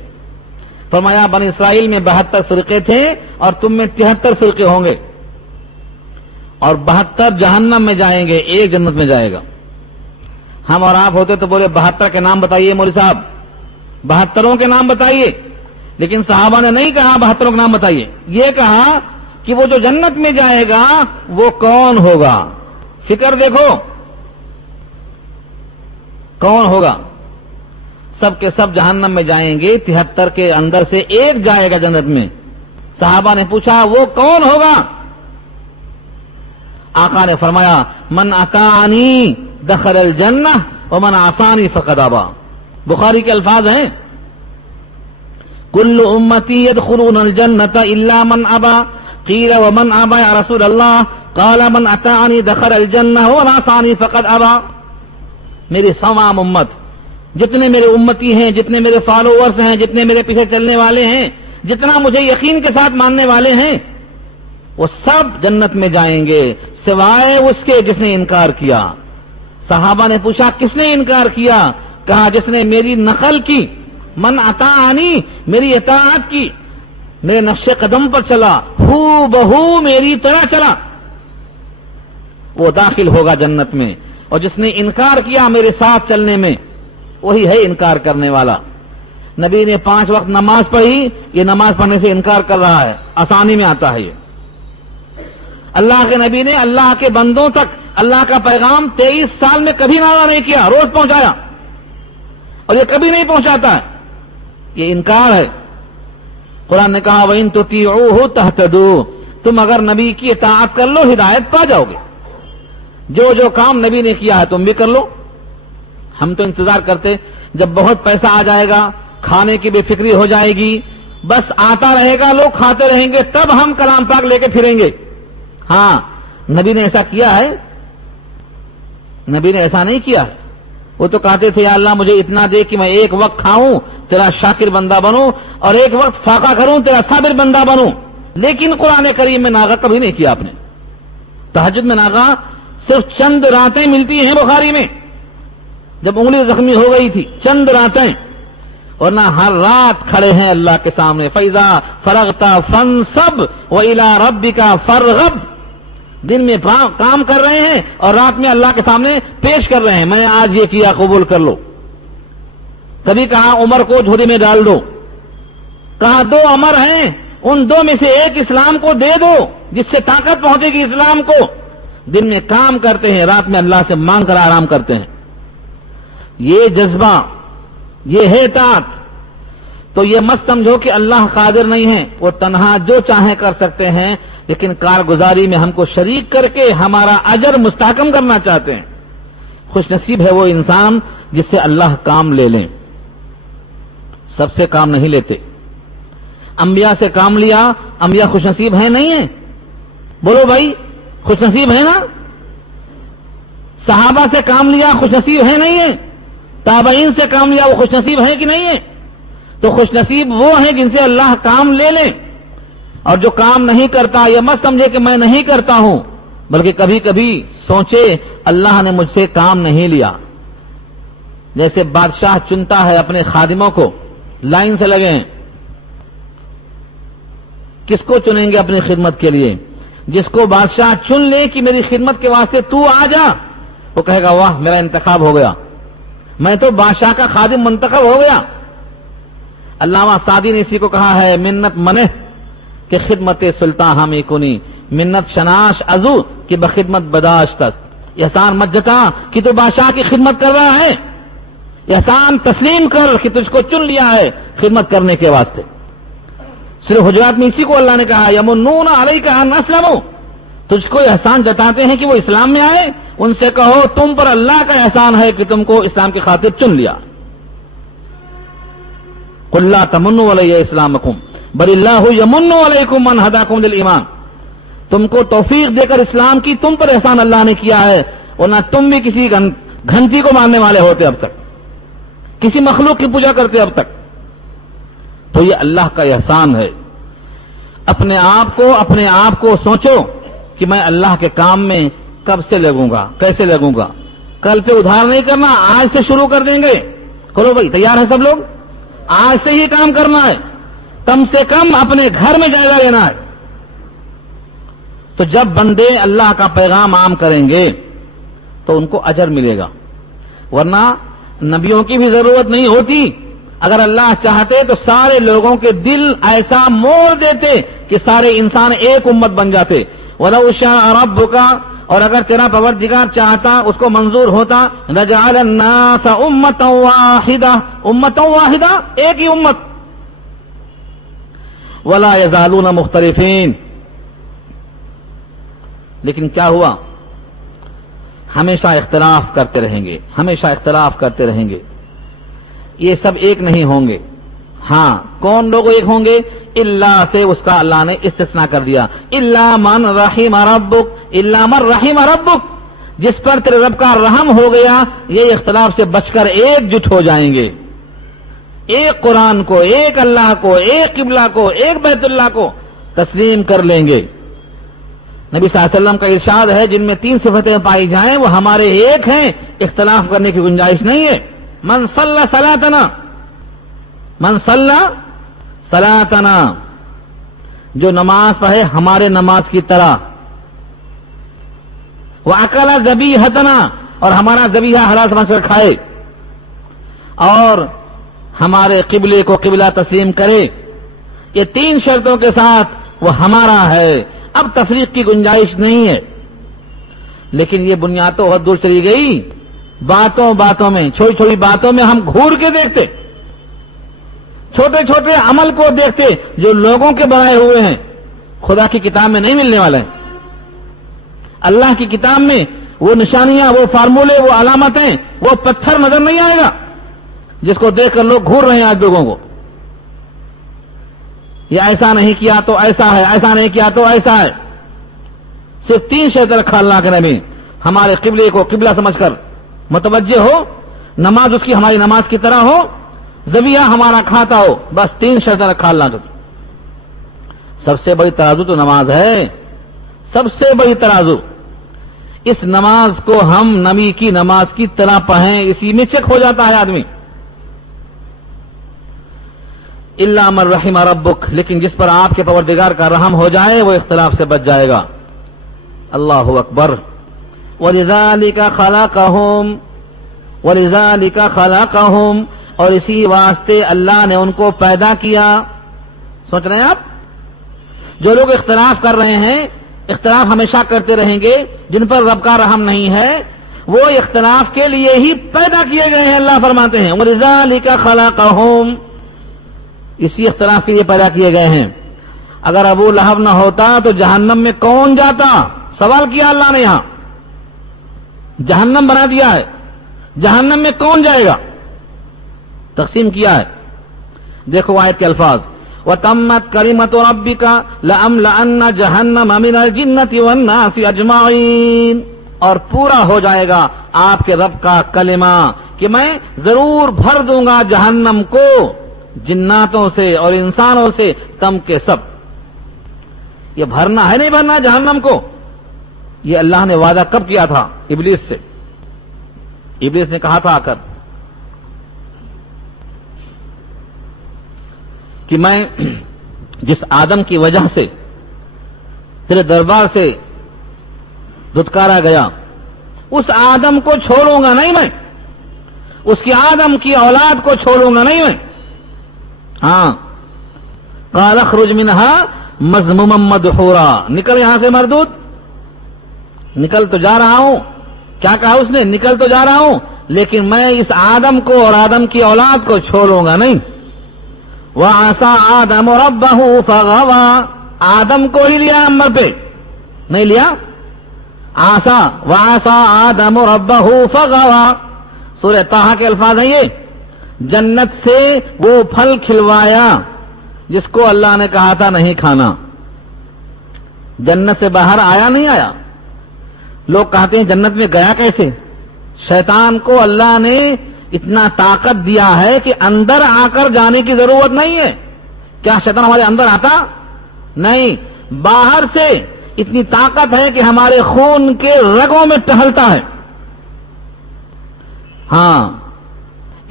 فرمایا بنی اسرائیل میں 72 فرقے تھے اور تم میں 73 فرقے ہوں گے، اور 72 جہنم میں جائیں گے، ایک جنت میں جائے گا. ہم اور آپ ہوتے تو بولے 72 کے نام بتائیے مولوی صاحب، 72 کے نام بتائیے. لیکن صحابہ نے نہیں کہا 72 کے نام بتائیے، یہ کہا کہ وہ جو جنت میں جائے گا وہ کون ہوگا. فکر دیکھو کون ہوگا. سب کے سب جہنم میں جائیں گے، 73 کے اندر سے ایک جائے گا جنت میں. صحابہ نے پوچھا وہ کون ہوگا؟ آقا نے فرمایا من اطاعنی دخل الجنہ ومن عصانی فقد ابا. بخاری کے الفاظ ہیں کل امتی يدخلون الجنة الا من ابا قیل ومن ابا یا رسول اللہ قال من اطاعنی دخل الجنہ ومن عصانی فقد ابا. میری تمام امت، جتنے میرے امتی ہیں، جتنے میرے فالوورز ہیں، جتنے میرے پیچھے چلنے والے ہیں، جتنا مجھے یقین کے ساتھ ماننے والے ہیں، وہ سب جنت میں جائیں گے سوائے اس کے جس نے انکار کیا. صحابہ نے پوچھا کس نے انکار کیا؟ کہا جس نے میری نقل کی، من اطاعنی، میری اطاعت کی، میرے نقش قدم پر چلا، ہو بہو میری طرح چلا، وہ داخل ہوگا جنت میں. اور جس نے انکار کیا میرے ساتھ چلنے میں، وہی ہے انکار کرنے والا. نبی نے 5 وقت نماز پڑھی، یہ نماز پڑھنے سے انکار کر رہا ہے، آسانی میں آتا ہے. یہ اللہ کے نبی نے اللہ کے بندوں تک اللہ کا پیغام 23 سال میں کبھی نازل نہیں کیا، روز پہنچایا، اور یہ کبھی نہیں پہنچاتا ہے. یہ انکار ہے. قرآن نے کہا وَإِن تُطِيعُوهُ تَهْتَدُوا، تم اگر نبی کی اطاعت کر لو ہدایت پا جاؤ گے. جو جو کام نبی نے کیا ہے تم بھی کر لو. ہم تو انتظار کرتے جب بہت پیسہ آ جائے گا، کھانے کی بے فکری ہو جائے گی، بس آتا رہے گا، لوگ کھاتے رہیں گے، تب ہم کلام پاک لے کے پھریں گے. ہاں نبی نے ایسا کیا ہے؟ نبی نے ایسا نہیں کیا. وہ تو کہتے تھے یا اللہ مجھے اتنا دے کہ میں ایک وقت کھاؤں تیرا شاکر بندہ بنوں، اور ایک وقت فاقہ کروں تیرا صابر بندہ بنوں. لیکن قرآن کریم میں ناغہ کبھی نہیں کیا آپ نے. تہجد میں ناغہ صرف چند راتیں ملتی ہیں بخاری میں، جب انگلی زخمی ہو گئی تھی، چند راتیں، ورنہ ہر رات کھڑے ہیں اللہ کے سامنے. فَإِذَا فَرَغْتَ فَانْصَبْ وَإِلَىٰ رَبِّكَ فَارْغَب. دن میں کام کر رہے ہیں اور رات میں اللہ کے سامنے پیش کر رہے ہیں میں نے آج یہ کیا، قبول کر لو. کبھی کہا عمر کو جھولی میں ڈال دو، کہا 2 امر ہیں، ان 2 میں سے ایک اسلام کو دے دو جس سے طاقت پہنچے گی اسلام کو. دن میں کام کرتے ہیں، رات میں اللہ سے مانگ کر آرام کرتے ہیں. یہ جذبہ، یہ ہے اطاعت. تو یہ مت سمجھو کہ اللہ قادر نہیں ہے، وہ تنہا جو چاہے کر سکتے ہیں، لیکن کارگزاری میں ہم کو شریک کر کے ہمارا اجر مستحکم کرنا چاہتے ہیں. خوش نصیب ہے وہ انسان جس سے اللہ کام لے لیں. سب سے کام نہیں لیتے. انبیاء سے کام لیا، انبیاء خوش نصیب ہیں نہیں ہیں؟ بولو بھائی، خوش نصیب ہے نا؟ صحابہ سے کام لیا، خوش نصیب ہے نہیں ہے؟ تابعین سے کام لیا، وہ خوش نصیب ہے کہ نہیں ہے؟ تو خوش نصیب وہ ہیں جن سے اللہ کام لے لیں. اور جو کام نہیں کرتا یہ مت سمجھے کہ میں نہیں کرتا ہوں، بلکہ کبھی کبھی سوچے اللہ نے مجھ سے کام نہیں لیا. جیسے بادشاہ چنتا ہے اپنے خادموں کو، لائن سے لگے ہیں، کس کو چنیں گے اپنی خدمت کے لیے؟ جس کو بادشاہ چن لے کہ میری خدمت کے واسطے تو آ جا، وہ کہے گا واہ میرا انتخاب ہو گیا، میں تو بادشاہ کا خادم منتخب ہو گیا. علامہ سعدی نے اسی کو کہا ہے منت منہ کہ خدمت سلطان ہمیں کنی، منت شناش ازو کہ بخدمت بداشت تک. احسان مت جتا کہ تو بادشاہ کی خدمت کر رہا ہے، احسان تسلیم کر کہ تجھ کو چن لیا ہے خدمت کرنے کے واسطے۔ صرف حجرات میں اسی کو اللہ نے کہا یمنون علیک ان اسلموا، تجھ کو احسان جتاتے ہیں کہ وہ اسلام میں آئے، ان سے کہو تم پر اللہ کا احسان ہے کہ تم کو اسلام کی خاطر چن لیا۔ قل لا تمنوا علی اسلامکم بل اللہ یمن علیکم ان ہداکم للایمان، تم کو توفیق دے کر اسلام کی تم پر احسان اللہ نے کیا ہے، ورنہ تم بھی کسی گھنٹی کو ماننے والے ہوتے اب تک، کسی مخلوق کی پوجا کرتے اب تک۔ تو یہ اللہ کا احسان ہے۔ اپنے آپ کو سوچو کہ میں اللہ کے کام میں کب سے لگوں گا، کیسے لگوں گا۔ کل پہ ادھار نہیں کرنا، آج سے شروع کر دیں گے۔ کرو بھائی، تیار ہے سب لوگ؟ آج سے ہی کام کرنا ہے، کم سے کم اپنے گھر میں جائزہ لینا ہے۔ تو جب بندے اللہ کا پیغام عام کریں گے تو ان کو اجر ملے گا، ورنہ نبیوں کی بھی ضرورت نہیں ہوتی۔ اگر اللہ چاہتے تو سارے لوگوں کے دل ایسا موڑ دیتے کہ سارے انسان ایک امت بن جاتے۔ وَلَوْ شَاءَ رَبُّكَ، اور اگر تیرا پروردگار چاہتا، اس کو منظور ہوتا، لَجَعَلَ النَّاسَ أُمَّةً وَاحِدَةً، ایک ہی امت، وَلَا يَزَالُونَ مُخْتَلِفِينَ۔ لیکن کیا ہوا؟ ہمیشہ اختلاف کرتے رہیں گے، ہمیشہ اختلاف کرتے رہیں گے، یہ سب ایک نہیں ہوں گے۔ ہاں، کون لوگ ایک ہوں گے؟ اللہ سے اس کا اللہ نے استثناء کر دیا، الا من رحم ربک، الا من رحم ربک، جس پر تیرے رب کا رحم ہو گیا یہ اختلاف سے بچ کر ایک جٹ ہو جائیں گے، ایک قرآن کو، ایک اللہ کو، ایک قبلہ کو، ایک بیت اللہ کو تسلیم کر لیں گے۔ نبی صلی اللہ علیہ وسلم کا ارشاد ہے جن میں 3 صفتیں پائی جائیں وہ ہمارے ایک ہیں، اختلاف کرنے کی گنجائش نہیں ہے۔ من صلی صلاتنا، من صلی صلاتنا، جو نماز پڑھے ہمارے نماز کی طرح، وَأَكَلَ ذَبِيحَتَنَا، اور ہمارا ذبیحہ حلال سمجھ کر کھائے، اور ہمارے قبلے کو قبلہ تسلیم کرے، یہ 3 شرطوں کے ساتھ وہ ہمارا ہے۔ اب تفریق کی گنجائش نہیں ہے۔ لیکن یہ بنیاد تو بہت دور چلی گئی، باتوں میں، چھوٹی چھوٹی باتوں میں ہم گھور کے دیکھتے، چھوٹے چھوٹے عمل کو دیکھتے جو لوگوں کے بنائے ہوئے ہیں، خدا کی کتاب میں نہیں ملنے والے ہیں۔ اللہ کی کتاب میں وہ نشانیاں، وہ فارمولے، وہ علامتیں، وہ پتھر نظر نہیں آئے گا جس کو دیکھ کر لوگ گھور رہے ہیں آج لوگوں کو۔ یہ ایسا نہیں کیا تو ایسا ہے، ایسا نہیں کیا تو ایسا ہے۔ صرف 3 شرطیں رکھا اللہ کے نبی، ہمارے قبلے کو قبلہ سمجھ کر متوجہ ہو، نماز اس کی ہماری نماز کی طرح ہو، ذبیحہ ہمارا کھاتا ہو، بس 3 شرطیں رکھا اللہ کے۔ سب سے بڑی ترازو تو نماز ہے، سب سے بڑی ترازو۔ اس نماز کو ہم نبی کی نماز کی طرح پڑھیں، اسی میں چیک ہو جاتا ہے آدمی۔ الا من رحم ربک، لیکن جس پر آپ کے پروردگار کا رحم ہو جائے وہ اختلاف سے بچ جائے گا۔ اللہ اکبر۔ وَلِذَلِكَ خَلَقَهُمْ، اور اسی واسطے اللہ نے ان کو پیدا کیا۔ سوچ رہے ہیں آپ؟ جو لوگ اختلاف کر رہے ہیں، اختلاف ہمیشہ کرتے رہیں گے، جن پر رب کا رحم نہیں ہے، وہ اختلاف کے لیے ہی پیدا کیے گئے ہیں۔ اللہ فرماتے ہیں وَلِذَلِكَ خَلَقَهُمْ، اسی اختلاف کے لیے پیدا کیے گئے ہیں۔ اگر ابو لہب نہ ہوتا تو جہنم میں کون جاتا؟ سوال کیا اللہ نے، یہاں جہنم بنا دیا ہے، جہنم میں کون جائے گا؟ تقسیم کیا ہے، دیکھو آیت کے الفاظ، وَتَمَّتْ كَلِمَةُ رَبِّكَ لَأَمْلَأَنَّ جَهَنَّمَ مِنَ الْجِنَّةِ وَالنَّاسِ أَجْمَعِينَ، اور پورا ہو جائے گا آپ کے رب کا کلمہ کہ میں ضرور بھر دوں گا جہنم کو جناتوں سے اور انسانوں سے، تم کے سب۔ یہ بھرنا ہے نہیں بھرنا جہنم کو، یہ اللہ نے وعدہ کب کیا تھا؟ ابلیس سے۔ ابلیس نے کہا تھا آ کر کہ میں جس آدم کی وجہ سے تیرے دربار سے دھتکارا گیا، اس آدم کو چھوڑوں گا نہیں میں، اس کی آدم کی اولاد کو چھوڑوں گا نہیں میں۔ ہاں، قال اخرج منها مذموما مدحورا، نکل یہاں سے مردود، نکل تو جا رہا ہوں کیا کہا اس نے؟ نکل تو جا رہا ہوں لیکن میں اس آدم کو اور آدم کی اولاد کو چھوڑوں گا نہیں. وَعَصَىٰ آدَمُ رَبَّهُ فَغَوَىٰ، آدم کو ہی لیا نمبر پہ، نہیں لیا. وَعَصَىٰ آدَمُ رَبَّهُ فَغَوَىٰ، سورہ طٰہٰ کے الفاظ ہیں یہ. جنت سے وہ پھل کھلوایا جس کو اللہ نے کہا تھا نہیں کھانا. جنت سے باہر آیا نہیں آیا. لوگ کہتے ہیں جنت میں گیا کیسے؟ شیطان کو اللہ نے اتنا طاقت دیا ہے کہ اندر آ کر جانے کی ضرورت نہیں ہے. کیا شیطان ہمارے اندر آتا؟ نہیں، باہر سے اتنی طاقت ہے کہ ہمارے خون کے رگوں میں ٹہلتا ہے. ہاں،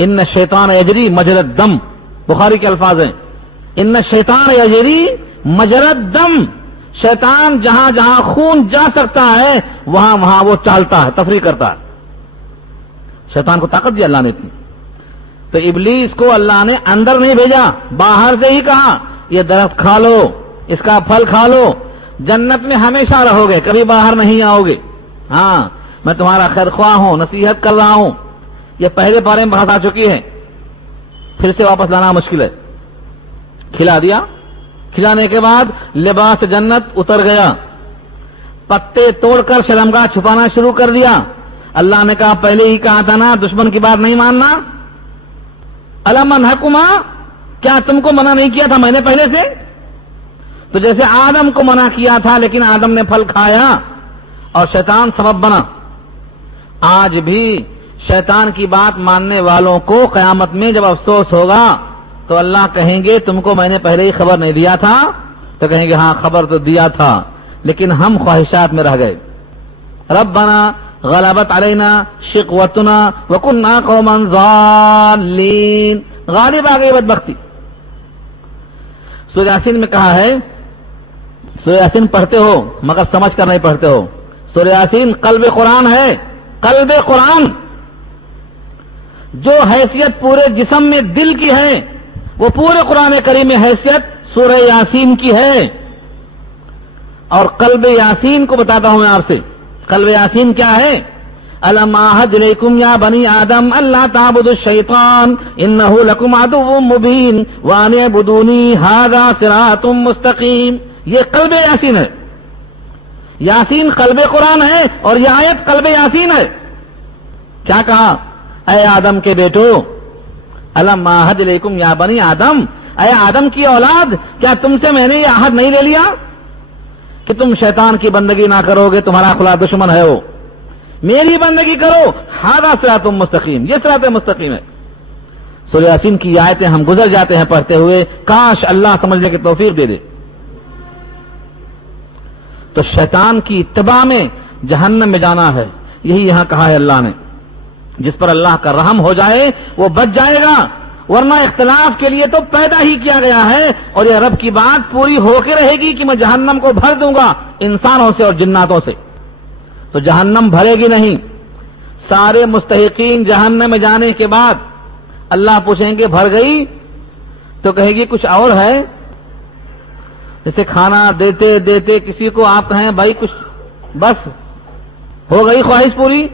ان شیطان یجری مجرى الدم، بخاری کے الفاظ ہیں، ان شیطان یجری مجرى الدم، شیطان جہاں جہاں خون جا سکتا ہے وہاں وہاں وہ چالتا ہے، تفریح کرتا ہے. شیطان کو طاقت دی اللہ نے اتنی. تو ابلیس کو اللہ نے اندر نہیں بھیجا، باہر سے ہی کہا یہ درخت کھا لو، اس کا پھل کھا لو، جنت میں ہمیشہ رہو گے، کبھی باہر نہیں آؤ گے. ہاں، میں تمہارا خیر خواہ ہوں، نصیحت کر رہا ہوں. یہ پہلے بارے میں بات آ چکی ہے، پھر سے واپس لانا مشکل ہے. کھلا دیا، کھلانے کے بعد لباس جنت اتر گیا، پتے توڑ کر شرمگاہ چھپانا شروع کر دیا. اللہ نے کہا پہلے ہی کہا تھا نا دشمن کی بات نہیں ماننا. الم انھکما، کیا تم کو منع نہیں کیا تھا میں نے پہلے سے؟ تو جیسے آدم کو منع کیا تھا لیکن آدم نے پھل کھایا اور شیطان سبب بنا، آج بھی شیطان کی بات ماننے والوں کو قیامت میں جب افسوس ہوگا تو اللہ کہیں گے تم کو میں نے پہلے ہی خبر نہیں دیا تھا؟ تو کہیں گے ہاں خبر تو دیا تھا لیکن ہم خواہشات میں رہ گئے. ربنا غلبت علینا شقوتنا وکنا قوما ضالین، غالب آ گئی بدبختی. سورہ یاسین میں کہا ہے، سورہ یاسین پڑھتے ہو مگر سمجھ کر نہیں پڑھتے ہو. سورہ یاسین قلب قرآن ہے، قلب قرآن. جو حیثیت پورے جسم میں دل کی ہے وہ پورے قرآن کریم میں حیثیت سورہ یاسین کی ہے. اور قلب یاسین کو بتاتا ہوں میں آپ سے، قلب یاسین کیا ہے؟ الم اعہد الیکم یا بنی آدم اللہ تعبدوا الشیطان انہ لکم عدو مبین وان اعبدونی ھذا صراط مستقیم. یہ قلب یاسین ہے. یاسین قلب قرآن ہے اور یہ آیت قلب یاسین ہے. کیا کہا؟ اے آدم کے بیٹو، الم اعہد الیکم یا بنی آدم، اے آدم کی اولاد، کیا تم سے میں نے یہ عہد نہیں لے لیا کہ تم شیطان کی بندگی نہ کرو گے؟ تمہارا خلا دشمن ہے وہ، میری بندگی کرو. ھذا صراط مستقیم، یہ صراط مستقیم ہے. سورہ یاسین کی آیتیں ہم گزر جاتے ہیں پڑھتے ہوئے، کاش اللہ سمجھنے کی توفیق دے دے. تو شیطان کی اتباع میں جہنم میں جانا ہے، یہی یہاں کہا ہے اللہ نے. جس پر اللہ کا رحم ہو جائے وہ بچ جائے گا، ورنہ اختلاف کے لیے تو پیدا ہی کیا گیا ہے. اور یہ رب کی بات پوری ہو کے رہے گی کہ میں جہنم کو بھر دوں گا انسانوں سے اور جناتوں سے. تو جہنم بھرے گی نہیں. سارے مستحقین جہنم میں جانے کے بعد اللہ پوچھیں گے بھر گئی؟ تو کہے گی کچھ اور ہے. جیسے کھانا دیتے دیتے کسی کو آپ کہیں بھائی کچھ بس ہو گئی خواہش پوری،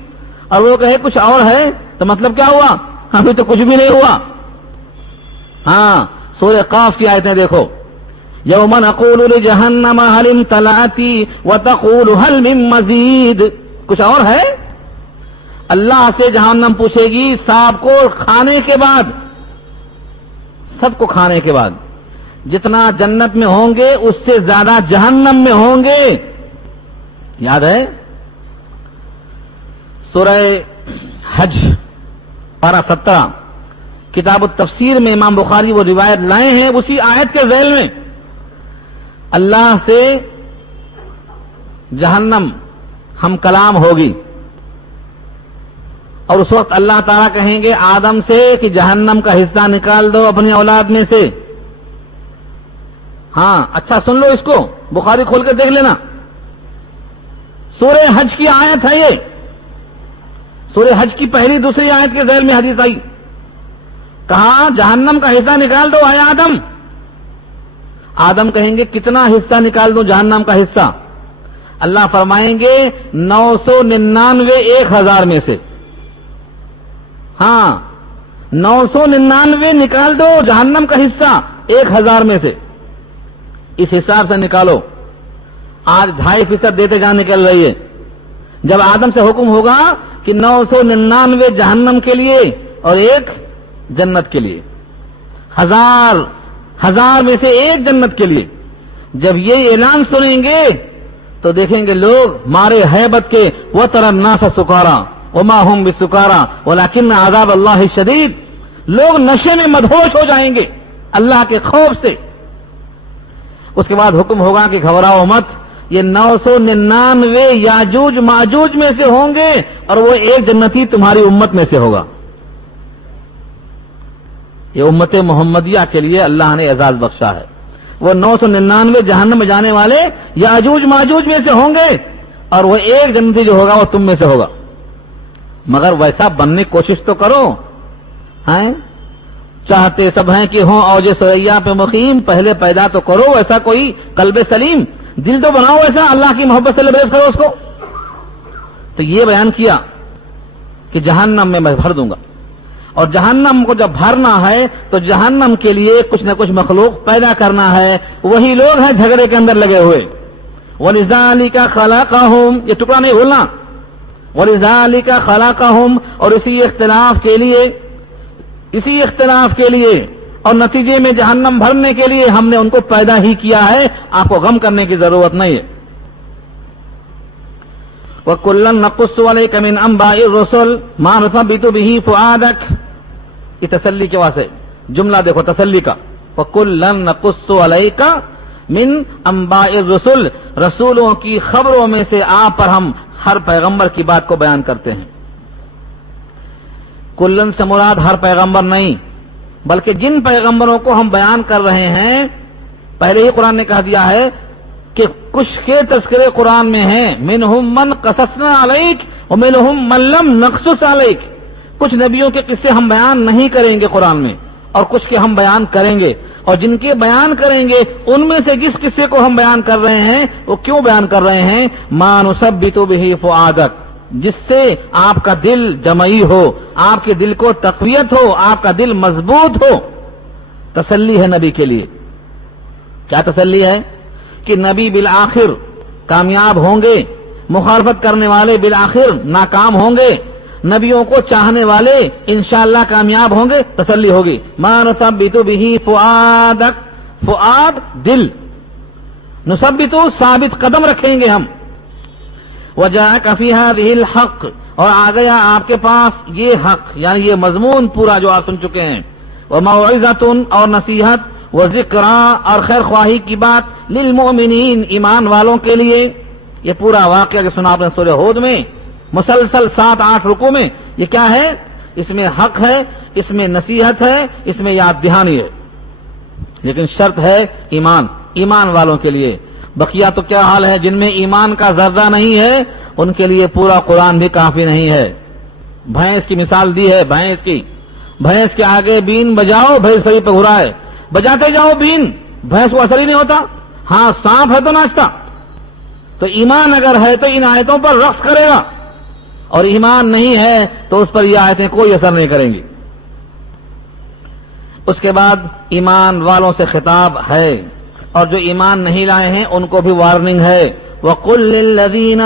اور وہ کہے کچھ اور ہے، تو مطلب کیا ہوا؟ ابھی تو کچھ بھی نہیں ہوا. ہاں، سورہ قاف کی آیتیں دیکھو. یوم نقول لجہنم هل امتلأت وتقول هل من مزید. کچھ اور ہے؟ اللہ سے جہنم پوچھے گی سب کو کھانے کے بعد، سب کو کھانے کے بعد جتنا جنت میں ہوں گے اس سے زیادہ جہنم میں ہوں گے. یاد ہے سورہ حج پارہ 17 کتاب التفسیر میں امام بخاری وہ روایت لائے ہیں. اسی آیت کے ذیل میں اللہ سے جہنم ہم کلام ہوگی، اور اس وقت اللہ تعالیٰ کہیں گے آدم سے کہ جہنم کا حصہ نکال دو اپنی اولاد میں سے. ہاں اچھا سن لو اس کو، بخاری کھول کے دیکھ لینا. سورہ حج کی آیت ہے یہ، سورہ حج کی پہلی دوسری آیت کے ذیل میں حدیث آئی. کہا جہنم کا حصہ نکال دو اے آدم. آدم کہیں گے کتنا حصہ نکال دوں جہنم کا حصہ؟ اللہ فرمائیں گے 999 1000 میں سے. ہاں 999 نکال دو جہنم کا حصہ 1000 میں سے. اس حساب سے نکالو. آج 2.5% دیتے جان نکل رہی ہے. جب آدم سے حکم ہوگا کہ 999 جہنم کے لیے اور 1 جنت کے لیے، 1000 میں سے 1 جنت کے لیے، جب یہ اعلان سنیں گے تو دیکھیں گے لوگ مارے ہیبت کے وَتَرَى النَّاسَ سُكَارَىٰ وَمَا هُمْ بِسُكَارَىٰ وَلَكِنَّ عَذَابَ اللَّهِ شَدِيدٌ. لوگ نشے میں مدہوش ہو جائیں گے اللہ کے خوف سے. اس کے بعد حکم ہوگا کہ گھبراؤ مت، یہ 999 یاجوج ماجوج میں سے ہوں گے اور وہ 1 جنتی تمہاری امت میں سے ہوگا. یہ امت محمدیہ کے لیے اللہ نے اعزاز بخشا ہے. وہ 999 جہنم میں جانے والے یاجوج ماجوج میں سے ہوں گے اور وہ 1 جنتی جو ہوگا وہ تم میں سے ہوگا. مگر ویسا بننے کی کوشش تو کرو. ہیں چاہتے سب ہیں کہ ہوں اوج سریا پہ مقیم، پہلے پیدا تو کرو ایسا کوئی قلب سلیم، دل تو بناؤ ایسا اللہ کی محبت سے لبریز کرو اس کو. تو یہ بیان کیا کہ جہنم میں بھر دوں گا، اور جہنم کو جب بھرنا ہے تو جہنم کے لیے کچھ نہ کچھ مخلوق پیدا کرنا ہے. وہی لوگ ہیں جھگڑے کے اندر لگے ہوئے. وَلِذَٰلِكَ خَلَقَهُمْ، یہ ٹکڑا نہیں بھولنا. وَلِذَٰلِكَ خَلَقَهُمْ، اور اسی اختلاف کے لیے اور نتیجے میں جہنم بھرنے کے لیے ہم نے ان کو پیدا ہی کیا ہے. آپ کو غم کرنے کی ضرورت نہیں ہے. وَكُلًّا نَقُصُّ عَلَيْكَ مِنْ أَنبَاءِ الرُّسُلِ مَا نُثَبِّتُ بِهِ فُؤَادَكَ. یہ تسلی کے واسطے جملہ دیکھو تسلی کا. وَكُلًّا نَقُصُّ عَلَيْكَ مِنْ أَنبَاءِ الرُّسُلِ، رسولوں کی خبروں میں سے آپ پر ہم ہر پیغمبر کی بات کو بیان کرتے ہیں. کلن سے مراد ہر پیغمبر نہیں، بلکہ جن پیغمبروں کو ہم بیان کر رہے ہیں پہلے ہی قرآن نے کہہ دیا ہے کہ کچھ کے تذکرے قرآن میں ہیں. منہم من قصصنا علیک ومنہم من لم نقصص علیک. کچھ نبیوں کے قصے ہم بیان نہیں کریں گے قرآن میں، اور کچھ کے ہم بیان کریں گے. اور جن کے بیان کریں گے ان میں سے جس قصے کو ہم بیان کر رہے ہیں وہ کیوں بیان کر رہے ہیں؟ ما نثبت به فؤادک، جس سے آپ کا دل جمعی ہو، آپ کے دل کو تقویت ہو، آپ کا دل مضبوط ہو. تسلی ہے نبی کے لیے. کیا تسلی ہے؟ کہ نبی بالآخر کامیاب ہوں گے، مخالفت کرنے والے بالآخر ناکام ہوں گے، نبیوں کو چاہنے والے انشاءاللہ کامیاب ہوں گے. تسلی ہوگی. ما نثبت به فؤادک، فؤاد دل، نثبت ثابت قدم رکھیں گے ہم. وجاءک فی ہذہ الحق، اور آ گیا آپ کے پاس یہ حق یعنی یہ مضمون پورا جو آپ سن چکے ہیں. وموعظۃ، اور نصیحت، وذکریٰ، اور خیر خواہی کی بات، للمؤمنین، ایمان والوں کے لیے. یہ پورا واقعہ جو سنا آپ نے سورہ ہود میں مسلسل 7-8 رکوع میں، یہ کیا ہے؟ اس میں حق ہے، اس میں نصیحت ہے، اس میں یاد دہانی ہے. لیکن شرط ہے ایمان والوں کے لیے. بقیہ تو کیا حال ہے؟ جن میں ایمان کا ذرہ نہیں ہے ان کے لیے پورا قرآن بھی کافی نہیں ہے. بھینس کی مثال دی ہے. بھینس کے آگے بین بجاؤ، بھینس صحیح پہ گھرا ہے، بجاتے جاؤ بین، بھینس کو اثر ہی نہیں ہوتا. ہاں سانپ ہے تو ناچتا. تو ایمان اگر ہے تو ان آیتوں پر رقص کرے گا، اور ایمان نہیں ہے تو اس پر یہ آیتیں کوئی اثر نہیں کریں گی. اس کے بعد ایمان والوں سے خطاب ہے، اور جو ایمان نہیں لائے ہیں ان کو بھی وارننگ ہے. وَقُلْ لِلَّذِينَ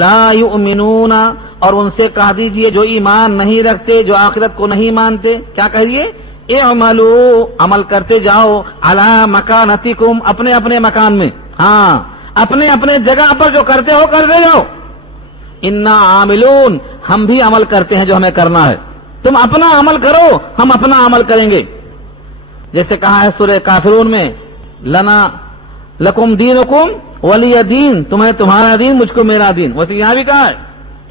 لَا يُؤْمِنُونَ، اور ان سے کہہ دیجئے جو ایمان نہیں رکھتے، جو آخرت کو نہیں مانتے، کیا کہیے؟ اعملوا، عمل کرتے جاؤ، علی مکانتکم، اپنے اپنے مکان میں، ہاں اپنے اپنے جگہ پر جو کرتے ہو کرتے جاؤ. انا عاملون، ہم بھی عمل کرتے ہیں جو ہمیں کرنا ہے. تم اپنا عمل کرو، ہم اپنا عمل کریں گے. جیسے کہا ہے سورہ کافرون میں، لنا لکم دینکم ولی دین، تمہیں تمہارا دین، مجھ کو میرا دین. ویسے یہاں بھی کہا ہے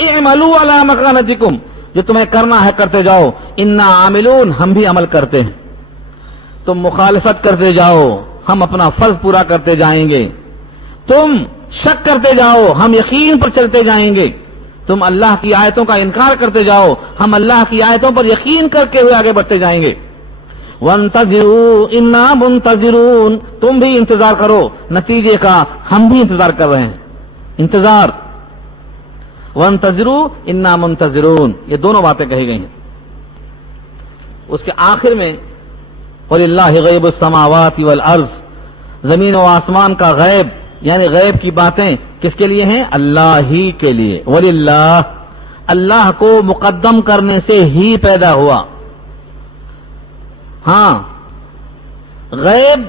اعملوا علی مکانتکم، جو تمہیں کرنا ہے کرتے جاؤ. انا عاملون، ہم بھی عمل کرتے ہیں. تم مخالفت کرتے جاؤ، ہم اپنا فرض پورا کرتے جائیں گے. تم شک کرتے جاؤ، ہم یقین پر چلتے جائیں گے. تم اللہ کی آیتوں کا انکار کرتے جاؤ، ہم اللہ کی آیتوں پر یقین کر کے ہوئے آگے بڑھتے جائیں گے. وانتظروا انا منتظرون، تم بھی انتظار کرو نتیجے کا، ہم بھی انتظار کر رہے ہیں. انتظار، وانتظروا انا منتظرون، یہ دونوں باتیں کہی گئی ہیں۔ اس کے آخر میں وَلِلَّهِ غَيْبُ السَّمَاوَاتِ وَالْأَرْضِ، زمین و آسمان کا غیب یعنی غیب کی باتیں کس کے لیے ہیں؟ اللہ ہی کے لیے۔ وَلِلَّهِ، اللہ کو مقدم کرنے سے ہی پیدا ہوا۔ ہاں، غیب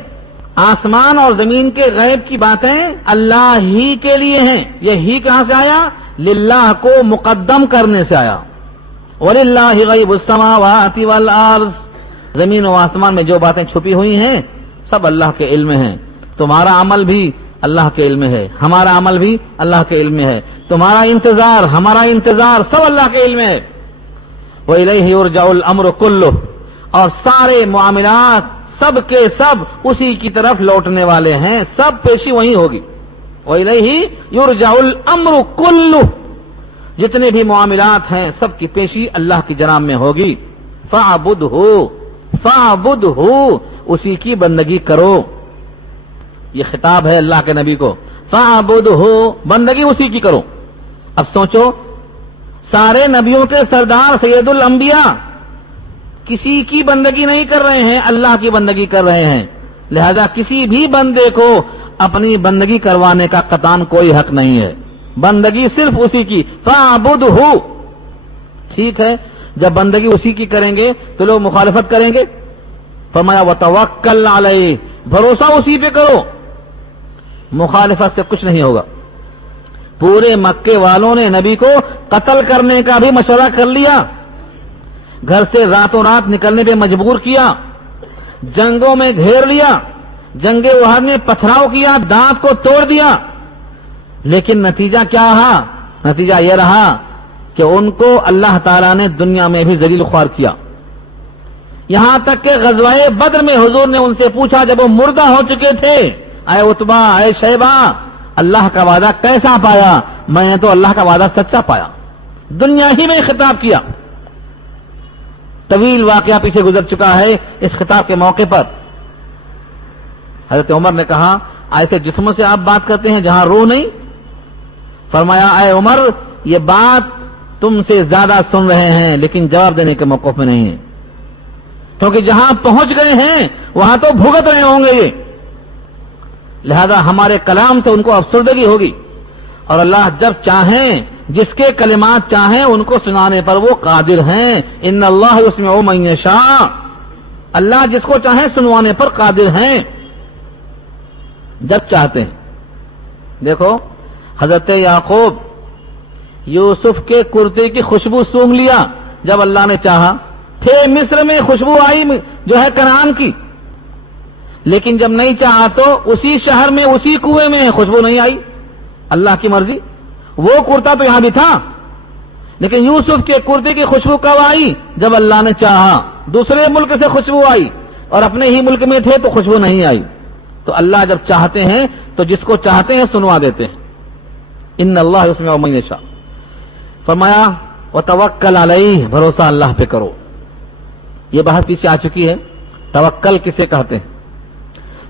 آسمان اور زمین کے غیب کی باتیں اللہ ہی کے لیے ہیں۔ یہ ہی کہاں سے آیا؟ للہ کو مقدم کرنے سے آیا۔ وَلِلَّهِ غَيْبُ السَّمَاوَاتِ وَالْأَرْضِ، زمین و آسمان میں جو باتیں چھپی ہوئی ہیں سب اللہ کے علم میں ہیں۔ تمہارا عمل بھی اللہ کے علم میں ہے، ہمارا عمل بھی اللہ کے علم میں ہے، تمہارا انتظار ہمارا انتظار سب اللہ کے علم میں ہے۔ وَإِلَيْهِ يُرْجَعُ الْأَمْرُ كُلُّهُ، اور سارے معاملات سب کے سب اسی کی طرف لوٹنے والے ہیں، سب پیشی وہی ہوگی۔ وَإِلَيْهِ يُرْجَعُ الْأَمْرُ كُلُّهُ، جتنے بھی معاملات ہیں سب کی پیشی اللہ کی جناب میں ہوگی۔ فَاعْبُدْهُ، اسی کی بندگی کرو۔ یہ خطاب ہے اللہ کے نبی کو، فَاعْبُدْهُ، بندگی اسی کی کرو۔ اب سوچو، سارے نبیوں کے سردار سید الانبیاء کسی کی بندگی نہیں کر رہے ہیں، اللہ کی بندگی کر رہے ہیں، لہذا کسی بھی بندے کو اپنی بندگی کروانے کا قطعاً کوئی حق نہیں ہے، بندگی صرف اسی کی۔ فَاعْبُدْهُ، ٹھیک ہے، جب بندگی اسی کی کریں گے تو لوگ مخالفت کریں گے۔ فرمایا وَتَوَكَّلْ عَلَيْهِ، بھروسہ اسی پہ کرو، مخالفت سے کچھ نہیں ہوگا۔ پورے مکے والوں نے نبی کو قتل کرنے کا بھی مشورہ کر لیا، گھر سے راتوں رات نکلنے پہ مجبور کیا، جنگوں میں گھیر لیا، جنگ احد میں پتھراؤ کیا، دانت کو توڑ دیا، لیکن نتیجہ کیا رہا؟ نتیجہ یہ رہا کہ ان کو اللہ تعالیٰ نے دنیا میں بھی ذلیل خوار کیا۔ یہاں تک کہ غزوہ بدر میں حضور نے ان سے پوچھا جب وہ مردہ ہو چکے تھے، اے عتبہ اے شیبہ اللہ کا وعدہ کیسا پایا؟ میں نے تو اللہ کا وعدہ سچا پایا، دنیا ہی میں خطاب کیا۔ طویل واقعہ پیچھے گزر چکا ہے، اس خطاب کے موقع پر حضرت عمر نے کہا ایسے جسموں سے آپ بات کرتے ہیں جہاں روح نہیں؟ فرمایا اے عمر یہ بات تم سے زیادہ سن رہے ہیں لیکن جواب دینے کے موقف میں نہیں ہے، کیونکہ جہاں پہنچ گئے ہیں وہاں تو بھگت رہے ہوں گے یہ، لہذا ہمارے کلام سے ان کو افسردگی ہوگی، اور اللہ جب چاہیں جس کے کلمات چاہیں ان کو سنانے پر وہ قادر ہیں۔ ان اللہ یسمع من یشاء، اللہ جس کو چاہیں سنوانے پر قادر ہیں جب چاہتے ہیں۔ دیکھو حضرت یعقوب یوسف کے کرتے کی خوشبو سونگھ لیا جب اللہ نے چاہا، تھے مصر میں خوشبو آئی جو ہے کنعان کی، لیکن جب نہیں چاہا تو اسی شہر میں اسی کنویں میں خوشبو نہیں آئی، اللہ کی مرضی۔ وہ کرتا تو یہاں بھی تھا، لیکن یوسف کے کرتے کی خوشبو کب آئی؟ جب اللہ نے چاہا، دوسرے ملک سے خوشبو آئی اور اپنے ہی ملک میں تھے تو خوشبو نہیں آئی۔ تو اللہ جب چاہتے ہیں تو جس کو چاہتے ہیں سنوا دیتے ہیں۔ ان اللہ یسمع من یشاء، فرمایا وتوکل علیہ، بھروسہ اللہ پہ کرو۔ یہ بحث پیچھے آ چکی ہے، توکل کسے کہتے ہیں،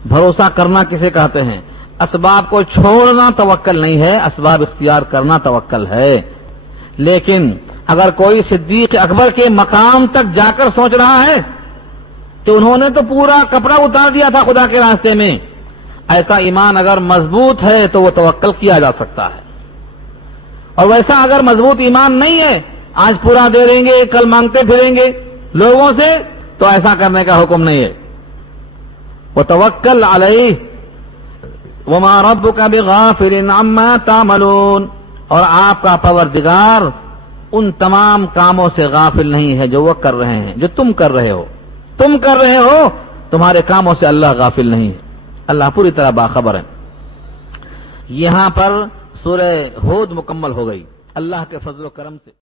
بھروسہ کرنا کسے کہتے ہیں۔ اسباب کو چھوڑنا توکل نہیں ہے، اسباب اختیار کرنا توکل ہے۔ لیکن اگر کوئی صدیق اکبر کے مقام تک جا کر سوچ رہا ہے کہ انہوں نے تو پورا کپڑا اتار دیا تھا خدا کے راستے میں، ایسا ایمان اگر مضبوط ہے تو وہ توکل کیا جا سکتا ہے، اور ویسا اگر مضبوط ایمان نہیں ہے، آج پورا دے دیں گے کل مانگتے پھریں گے لوگوں سے، تو ایسا کرنے کا حکم نہیں ہے۔ وتوکل علیہ وما ربک بغافل عما تعملون، اور آپ کا پروردگار ان تمام کاموں سے غافل نہیں ہے جو وہ کر رہے ہیں، جو تم کر رہے ہو، تم کر رہے ہو، تمہارے کاموں سے اللہ غافل نہیں ہے، اللہ پوری طرح باخبر ہے۔ یہاں پر سورہ ہود مکمل ہو گئی اللہ کے فضل و کرم سے۔